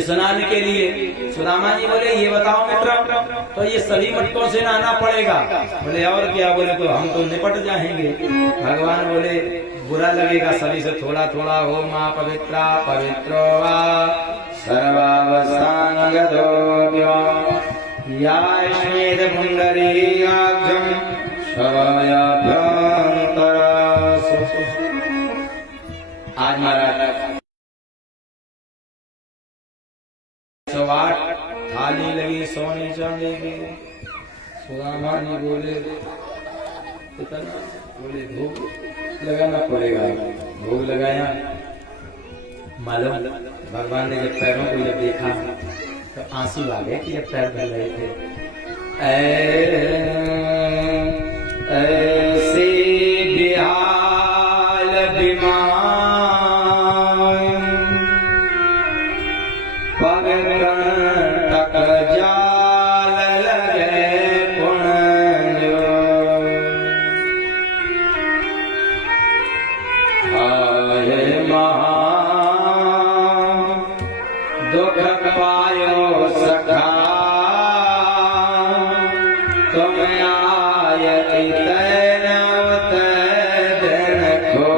स्नान के लिए सुदामा जी बोले ये बताओ मित्र, तो ये सभी मटकों से नहाना पड़ेगा? बोले और क्या? बोले तो हम तो निपट जाएंगे। भगवान बोले बुरा लगेगा, सभी से थोड़ा थोड़ा हो। माँ पवित्रा पवित्रो वा सर्वावसानगतो याश्मेद पुंडरीकाक्षं शरयाभ्यंतर। आज महाराज 108 थाली लगी सोने चांदी की। सुदामा जी बोले कितना? बोले भोग लगाना पड़ेगा। भोग लगाया। मालूम भगवान ने जब पैरों को जब देखा तो आंसू आ गए कि जब पैर धल रहे थे। ऐसे बिहाल बिमान तक जाल लगे पुण्य आए महा दुख पायो सखा तुम आय नवत दिन खो।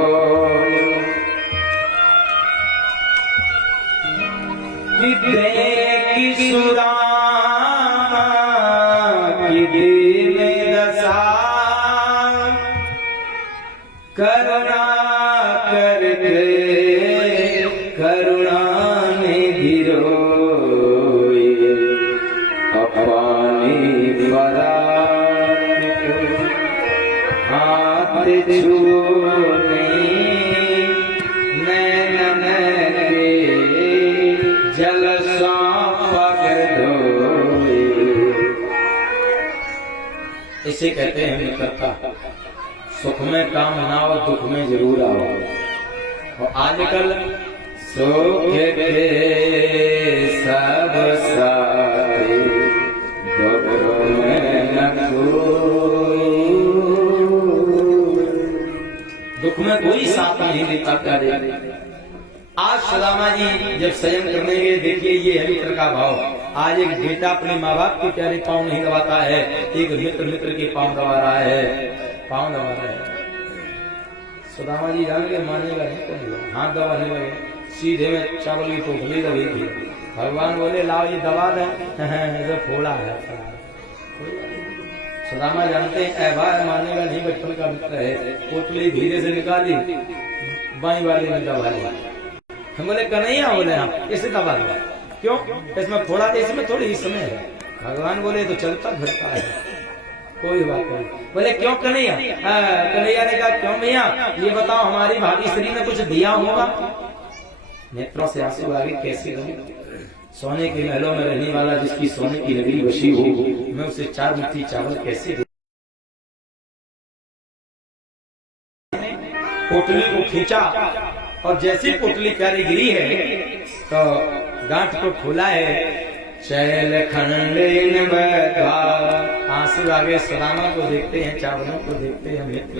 की सुरा की दीन दशा करुणा कर दे करुणा निधि रोए अपनी परात हाथ छूने नैनन के जल सा पग धोए। इसे कहते हैं मित्रता। सुख में काम ना हो, दुख में जरूर आओ। और आजकल सुख के सब साथी दुख में न कोई। दुख में कोई साथ नहीं देता। करे आज सुदामा जी जब संयम करने गए, देखिए ये है मित्र का भाव। आज एक बेटा अपने माँ बाप के प्यारे पाँव नहीं दबाता है, एक मित्र मित्र के पाँव दबा रहा है, पाँव दबा रहा है। सुदामा जी जान के मानेगा नहीं, तो हाथ दबाने लगे। सीधे में चावल की टोकरी दबी थी। भगवान बोले लाओ ये दबा दे, जो फोड़ा है। सुदामा जानते हैं ऐ भाई मानेगा नहीं, बचपन का मित्र है। पोटली धीरे से निकाली, बाई वाले ने दबा लिया। हम बोले कन्हैया, बोले हम इसे दबा दिया। क्यों? इसमें फोड़ा थे, इसमें थोड़ी ही समय है। भगवान बोले तो चलता फिरता है, कोई बात नहीं। बोले क्यों कन्हैया? कन्हैया ने कहा क्यों भैया, ये बताओ हमारी भाभी स्त्री ने कुछ दिया होगा? नेत्रों से आंसू आगे कैसे रहूं? सोने के महलों में रहने वाला, जिसकी सोने की नगरी बसी हो, मैं उसे 4 मुट्ठी चावल कैसे दे? पोटली को खींचा और जैसी पोटली प्यारी गिरी है तो गांठ को खोला है। शैल खंडेन आंसू आगे सुदामा को देखते हैं, चावलों को देखते हैं। मित्र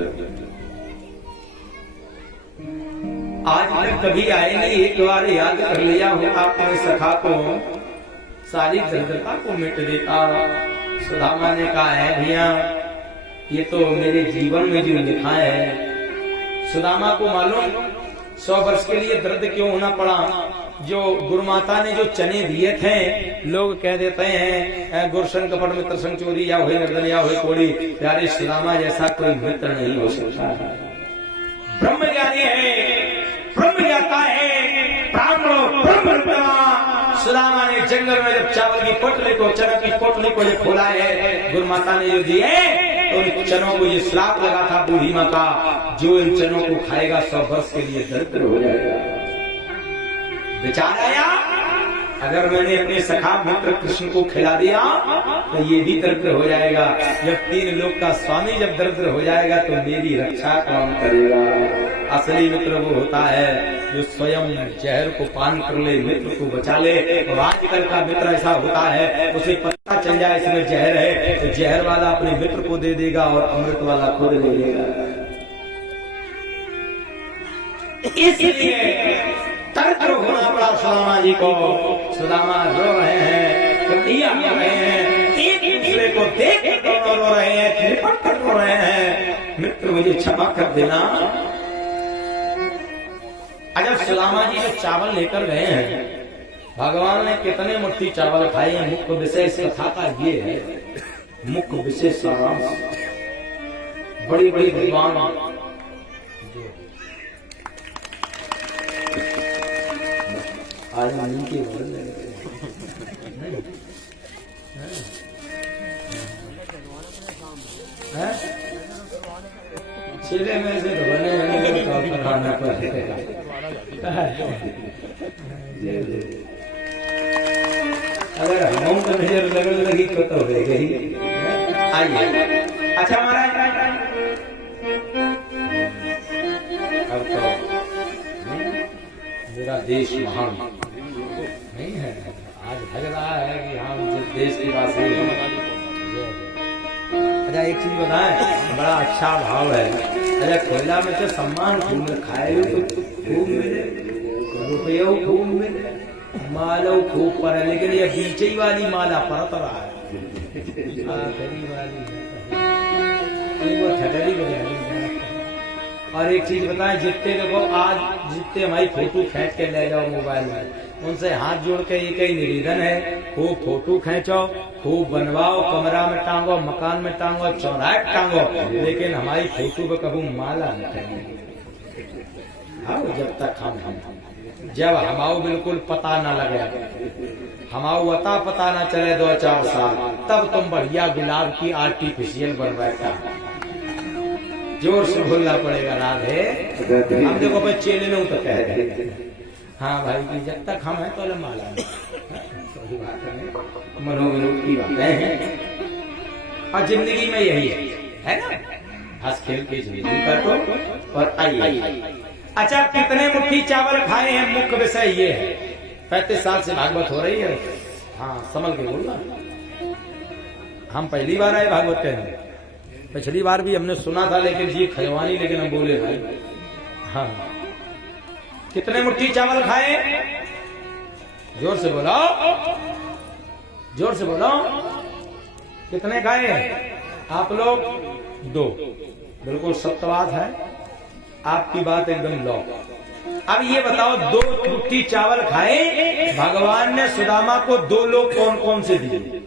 आज तक कभी आए नहीं, एक बार याद कर लिया हो आपने सखा को, सारी दरिद्रता को मिट देता। सुदामा ने कहा है भैया ये तो मेरे जीवन में जो लिखा है। सुदामा को मालूम 100 वर्ष के लिए दर्द क्यों होना पड़ा। जो गुरुमाता ने जो चने दिए थे, लोग कह देते हैं गुरसन कपट मित्र संग चोरी, या हुए निर्दन या हुए कोड़ी। प्यारे सुदामा जैसा कोई मित्र नहीं हो सकता। ब्रह्मज्ञानी है, ब्रह्म ज्ञाता है, सुदामा ने जंगल में जब चावल की पोटली को, चना की पोटली को जब खोला है, गुरुमाता ने जो दिए तो इन चनों को ये श्राप लगा था बूढ़ी माँ का, जो इन चनों को खाएगा 100 वर्ष के लिए दरिद्र हो जाएगा। विचार आया, अगर मैंने अपने सखा मित्र कृष्ण को खिला दिया तो ये भी दरिद्र हो जाएगा। जब 3 लोक का स्वामी जब दरिद्र हो जाएगा तो मेरी रक्षा कौन करेगा? असली मित्र वो होता है जो स्वयं जहर को पान कर ले, मित्र को बचा ले। और आजकल का मित्र ऐसा होता है, उसे पता चल जाए इसमें जहर है तो जहर वाला अपने मित्र को दे देगा और अमृत वाला खुद ले लेगा। इसलिए तर्क होना पड़ा सुदामा जी को। सुदामा रो रहे हैं, कन्हैया रो रहे हैं, एक दूसरे को देख कर रो रहे हैं, निपट कर रो रहे हैं, मित्र मुझे क्षमा कर देना। अजब सुदामा जी जो चावल लेकर गए हैं, भगवान ने कितने मुट्ठी चावल खाए हैं, मुख्य विषय इस कथा का ये है, मुख्य विषय सारांश। बड़ी बड़ी विद्वान आज मानी के चेले में से तो बने खाना पड़ेगा। अगर हम तो नजर लगने लगी तो हो गई। आइए, अच्छा महाराज, अब तो मेरा देश महान नहीं है, आज लग रहा है कि हम जिस देश की वासी हैं। अच्छा एक चीज बताएं, बड़ा अच्छा भाव है। अच्छा कोयला में तो सम्मान खूब खाए तो खूब मिले, रुपये खूब मिले, मालो खूब पड़े, लेकिन ये बीचे वाली माला परत रहा है, आखिरी वाली वो ठटरी बजाई। और एक चीज बताएं, जितने देखो आज जितने हमारी फोटो खींच के ले जाओ मोबाइल में, उनसे हाथ जोड़ के एक ही निवेदन है, खूब फोटो खींचो, खूब बनवाओ, कमरा में टांगो, मकान में टांगो, चौराहे टांगो, लेकिन हमारी फोटो पे कभी माला न टांगो। जब तक हम जब हमाओ बिल्कुल पता न लगे, हमाओ अता पता न चले 2-4 साल, तब तुम बढ़िया गुलाब की आर्टिफिशियल बनवाएगा। जोर से बोलना पड़ेगा राधे। हम देखो भाई चेले ने तो कह रहे, हाँ भाई जब तक हम हैं तो माला मनोविनोद की बातें हैं, और जिंदगी में यही है ना, हंस खेल के जिंदगी काटो और आइए। अच्छा कितने मुट्ठी चावल खाए हैं, मुख्य विषय ये है। 35 साल से भागवत हो रही है, हाँ संभल के बोलना। हम पहली बार आए भागवत कहने, पिछली बार भी हमने सुना था लेकिन जी खजवानी, लेकिन हम बोले भाई। हाँ कितने मुट्ठी चावल खाए, जोर से बोलो, जोर से बोलो, कितने खाए आप लोग? 2, बिल्कुल सत्य बात है, आपकी बात एकदम लॉ। अब ये बताओ, 2 मुट्ठी चावल खाए, भगवान ने सुदामा को 2 लोग कौन कौन से दिए?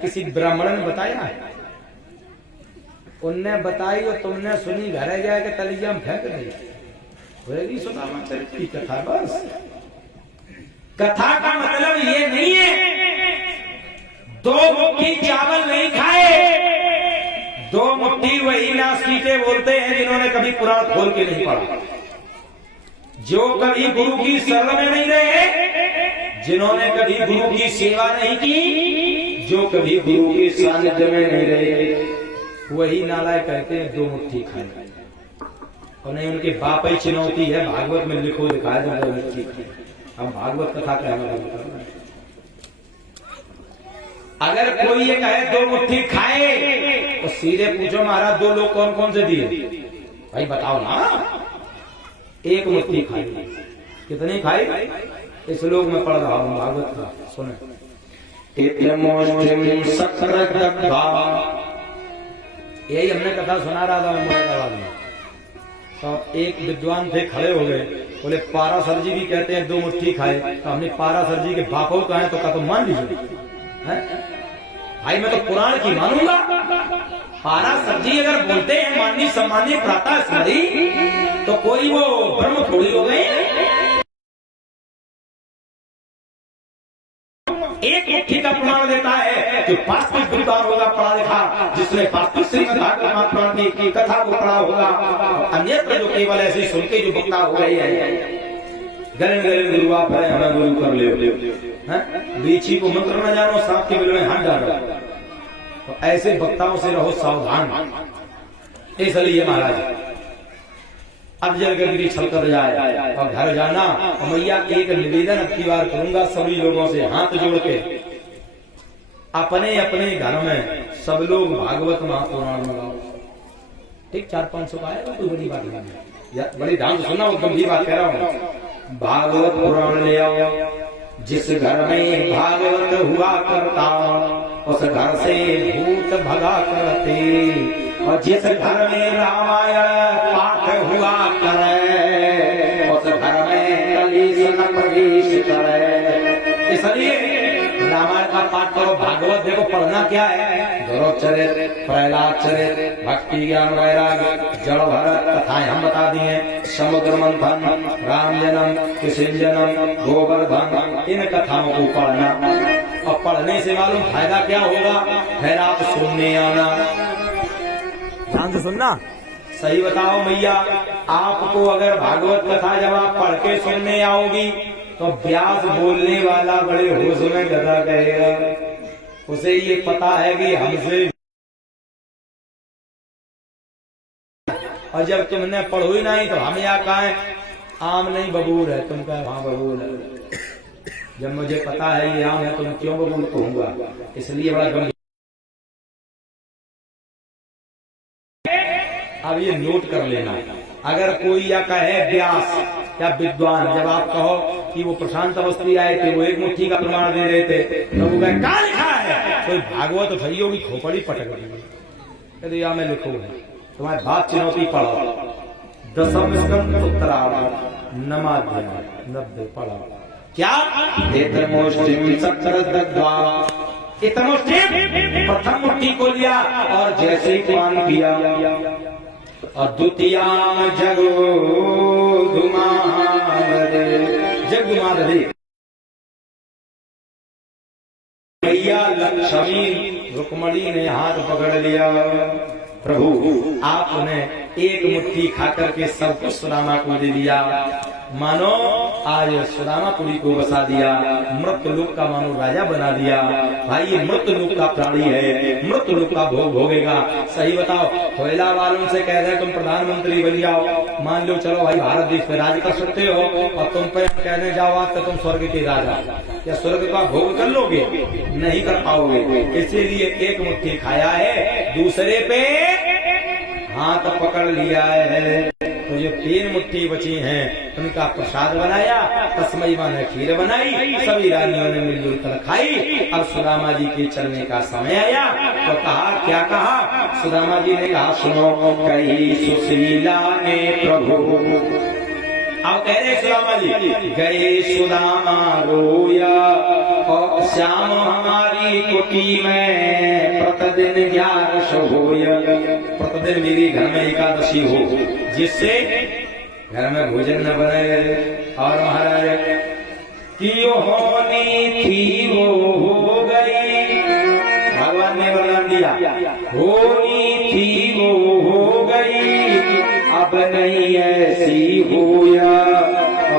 किसी ब्राह्मण ने बताया? उनने बताई और तुमने सुनी, घर जाके तलिया में फेंक दी। सुदामा चरित्र की कथा, बस कथा का मतलब ये नहीं है 2 मुट्ठी चावल नहीं खाए, 2 मुट्ठी वही नास्तिके बोलते हैं जिन्होंने कभी पुराण खोल के नहीं पढ़ा, जो कभी गुरु की शरण में नहीं रहे, जिन्होंने कभी गुरु की सेवा नहीं की, जो कभी गुरु के सानिध्य में नहीं रहे, वही नालायक कहते हैं 2 मुट्ठी खाए। और नहीं उनके बाप ही चुनौती है, भागवत में लिखो दिखाए 2 मुट्ठी खाए। हम भागवत कथा कहना, अगर कोई ये कहे 2 मुट्ठी खाए तो सीधे पूछो महाराज 2 लोग कौन कौन से दिए? भाई बताओ ना। 1 मुट्ठी खाई, कितनी खाई? इस लोग में पढ़ रहा हूं भागवत का, सुने। यही हमने कथा सुना रहा था मुरादाबाद में, तो एक विद्वान थे, खड़े हो गए, बोले पारासर जी भी कहते हैं 2 मुट्ठी खाए। तो हमने पारासर जी के बापों कहा तो कहा तो मान लीजिए भाई, मैं तो पुराण की मानूंगा। पारासर जी अगर बोलते हैं माननी सम्मानी प्रातः स्मरी, तो कोई वो ब्रह्म थोड़ी हो गए। 1 मुट्ठी का प्रमाण देता है जो वास्तविक विद्वान होगा, पढ़ा लिखा, जिसने वास्तविक श्रीमद् भागवत महापुराण की कथा को पढ़ा होगा, अन्यत्र जो केवल ऐसे सुन के जो वक्ता हो गए हैं, गले गले गुरु आप है, हमें गुरु कर ले, बीची को मंत्र न जानो, सांप के बिल में हाथ डालो, तो ऐसे वक्ताओं से रहो सावधान। इसलिए महाराज अब जलगिरी छल कर जाए और घर जाना, और मैया एक निवेदन अब की बार करूंगा सभी लोगों से हाथ जोड़ के, अपने अपने घर में सब लोग भागवत महापुराण मंगाओ। ठीक 400-500 का आएगा, कोई बड़ी बात नहीं, बड़ी ध्यान से सुनना, वो गंभीर बात कह रहा हूँ। भागवत पुराण ले आओ, जिस घर में भागवत हुआ करता उस घर से भूत भगा करते, और जिस घर में रामायण पाठ हुआ करे उस घर में कलेश न प्रवेश करे। इसलिए रामायण का पाठ करो, भागवत देखो पढ़ना क्या है, ध्रुवचरित, प्रहलाद चरित, भक्ति ज्ञान वैराग्य, जड़ भरत कथाएं हम बता दी हैं, समुद्र मंथन, राम जन्म, किशन जन्म, गोवर्धन, इन कथाओं को पढ़ना। और पढ़ने से मालूम फायदा क्या होगा, फिर आप सुनने आना, ध्यान से सुनना। सही बताओ मैया, आपको अगर भागवत कथा जब आप पढ़ के सुनने आओगी तो व्यास बोलने वाला बड़े होश में गधा कहेगा, उसे ये पता है कि हमसे, और जब तुमने पढ़ो ही नहीं तो हम या कहें आम नहीं बबूल है, तुम कहे हाँ बबूल है, जब मुझे पता है ये आम है तुम क्यों बबूल कहूंगा। इसलिए बड़ा गंभीर, अब ये नोट कर लेना, अगर कोई या कहे व्यास या विद्वान, जब आप कहो कि वो प्रशांत अवस्थी आए थे, वो एक मुट्ठी का प्रमाण दे रहे थे, तो वो कहे कहाँ लिखा है, कोई भागवत भैया की खोपड़ी पटक दी, कहते या मैं लिखू है, तुम्हारे बात चुनौती पढ़ो, 10वें स्कंद उत्तरार्ध नमाध्याय 90 पढ़ो, क्या प्रथम मुट्ठी को लिया और जैसे ही पान किया, और द्वितीयाम जगुमादे मैया लक्ष्मी रुक्मणी ने हाथ पकड़ लिया, प्रभु आपने एक मुट्ठी खाकर के सब कुछ सुदामा को दे दिया, मानो आज सुदामापुरी को बसा दिया, मृत लोक का मानो राजा बना दिया। भाई ये मृत लोक का प्राणी है, मृत लोक का भोग भोगेगा। सही बताओ, कोयला वालों से कह रहे तुम प्रधानमंत्री बन जाओ, मान लो चलो भाई भारत देश पे राज कर सकते हो, और तुम पे कहने जाओ आज तो तुम स्वर्ग के राजा, क्या स्वर्ग का भोग कर लोगे? नहीं कर पाओगे। इसीलिए एक मुट्ठी खाया है, दूसरे पे हाथ पकड़ लिया है, तो जो 3 मुट्ठी बची हैं उनका प्रसाद बनाया, तस्मई मां ने खीर बनाई, सभी रानियों ने मिलजुल कर खाई। अब सुदामा जी के चलने का समय आया तो कहा, क्या कहा? सुदामा जी ने कहा, सुनो कही सुशीला ने प्रभु। अब कह रहे सुदामा जी, गए सुदामा रोया और श्याम हमारी कुटी में प्रतिदिन 11 होया। प्रतिदिन मेरी घर में एकादशी हो, जिससे घर में भोजन न बने। और महाराज की होनी थी वो हो गई, भगवान ने वरदान दिया, होनी थी वो हो गई, अब नहीं ऐसी होया।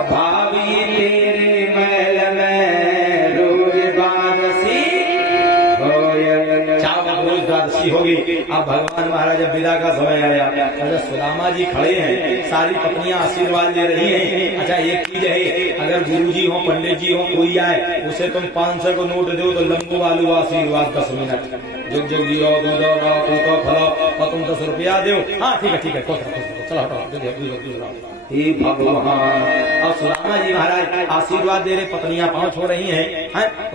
भाभी तेरे महल में रोज द्वादशी होया, चावल रोज द्वादशी होगी। अब भगवान महाराज विदा का समय आया, अच्छा सुदामा जी खड़े हैं, सारी पत्नियां आशीर्वाद ले रही हैं। अच्छा एक चीज है, अगर गुरुजी हो, पंडित जी हो, कोई आए, उसे तुम 500 को नोट दो तो लंबू वालू आशीर्वाद 10 मिनट, जुग जुग जियो, दूध पूतो फलो, और तुम 10 रुपया दो। हाँ ठीक है, चलो हटाओ। हे भगवान, अब सुदामा जी महाराज आशीर्वाद दे रहे, पत्नियां पांव छोड़ रही हैं,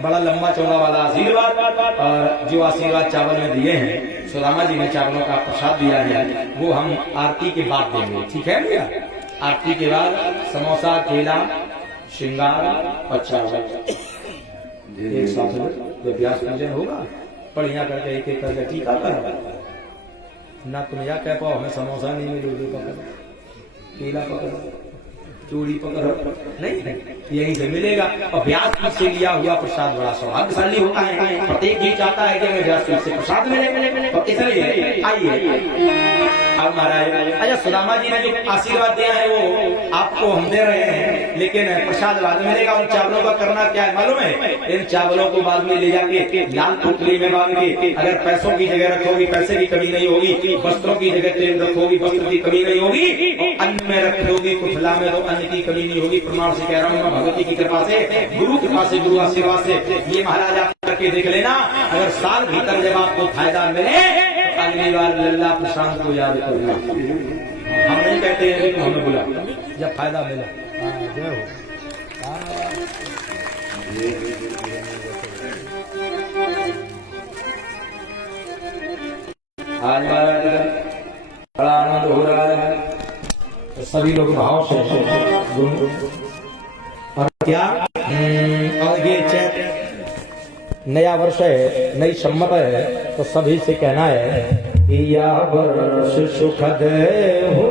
बड़ा लंबा चौड़ा वाला आशीर्वाद। और जो आशीर्वाद चावल में दिए हैं, सुदामा जी ने चावलों का प्रसाद दिया है, वो हम आरती के बाद देंगे, ठीक है भैया? आरती के बाद समोसा, केला, श्रृंगार और चावल एक साथ जो व्यास पूजन होगा, बढ़िया करके एक एक करके टीका कर ना। तुम यह कह पाओ हमें समोसा नहीं मिले, केला पकड़ो, चूड़ी पकड़ो, नहीं यहीं से मिलेगा। और व्यास से लिया हुआ प्रसाद बड़ा सौभाग्यशाली होता है। प्रत्येक ही चाहता है कि हमें व्यास से प्रसाद मिले। तो इसलिए आइए अब महाराज अच्छा सुदामा जी ने जो आशीर्वाद दिया है वो आपको हम दे रहे हैं, लेकिन प्रसाद बाद में मिलेगा। उन चावलों का करना क्या है मालूम है? इन चावलों को बाद में ले जाके लाल पुतली में बांध के, अगर पैसों की जगह रखोगी पैसे की कमी नहीं होगी, वस्त्रों की जगह तेल रखोगी वस्त्र की कमी नहीं होगी, अन्न में रखोगी कुफला में तो अन्न की कमी नहीं होगी। प्रमाण से कह रहा हूँ, भगवती की कृपा से, गुरु कृपा से, गुरु आशीर्वाद से। ये महाराज आप करके देख लेना, अगर साल भीतर जब आपको फायदा मिले अगली बार लल्ला प्रशांत को याद करना। हम नहीं कहते हैं कि हमें बुला, जब फायदा मिले। जय हो। आज बड़ा आनंद हो रहा है, तो सभी लोग भाव से और क्या और ये चैत नया वर्ष है, नई सम्मत है, तो सभी से कहना है कि या वर्ष सुखद हो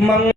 मंगल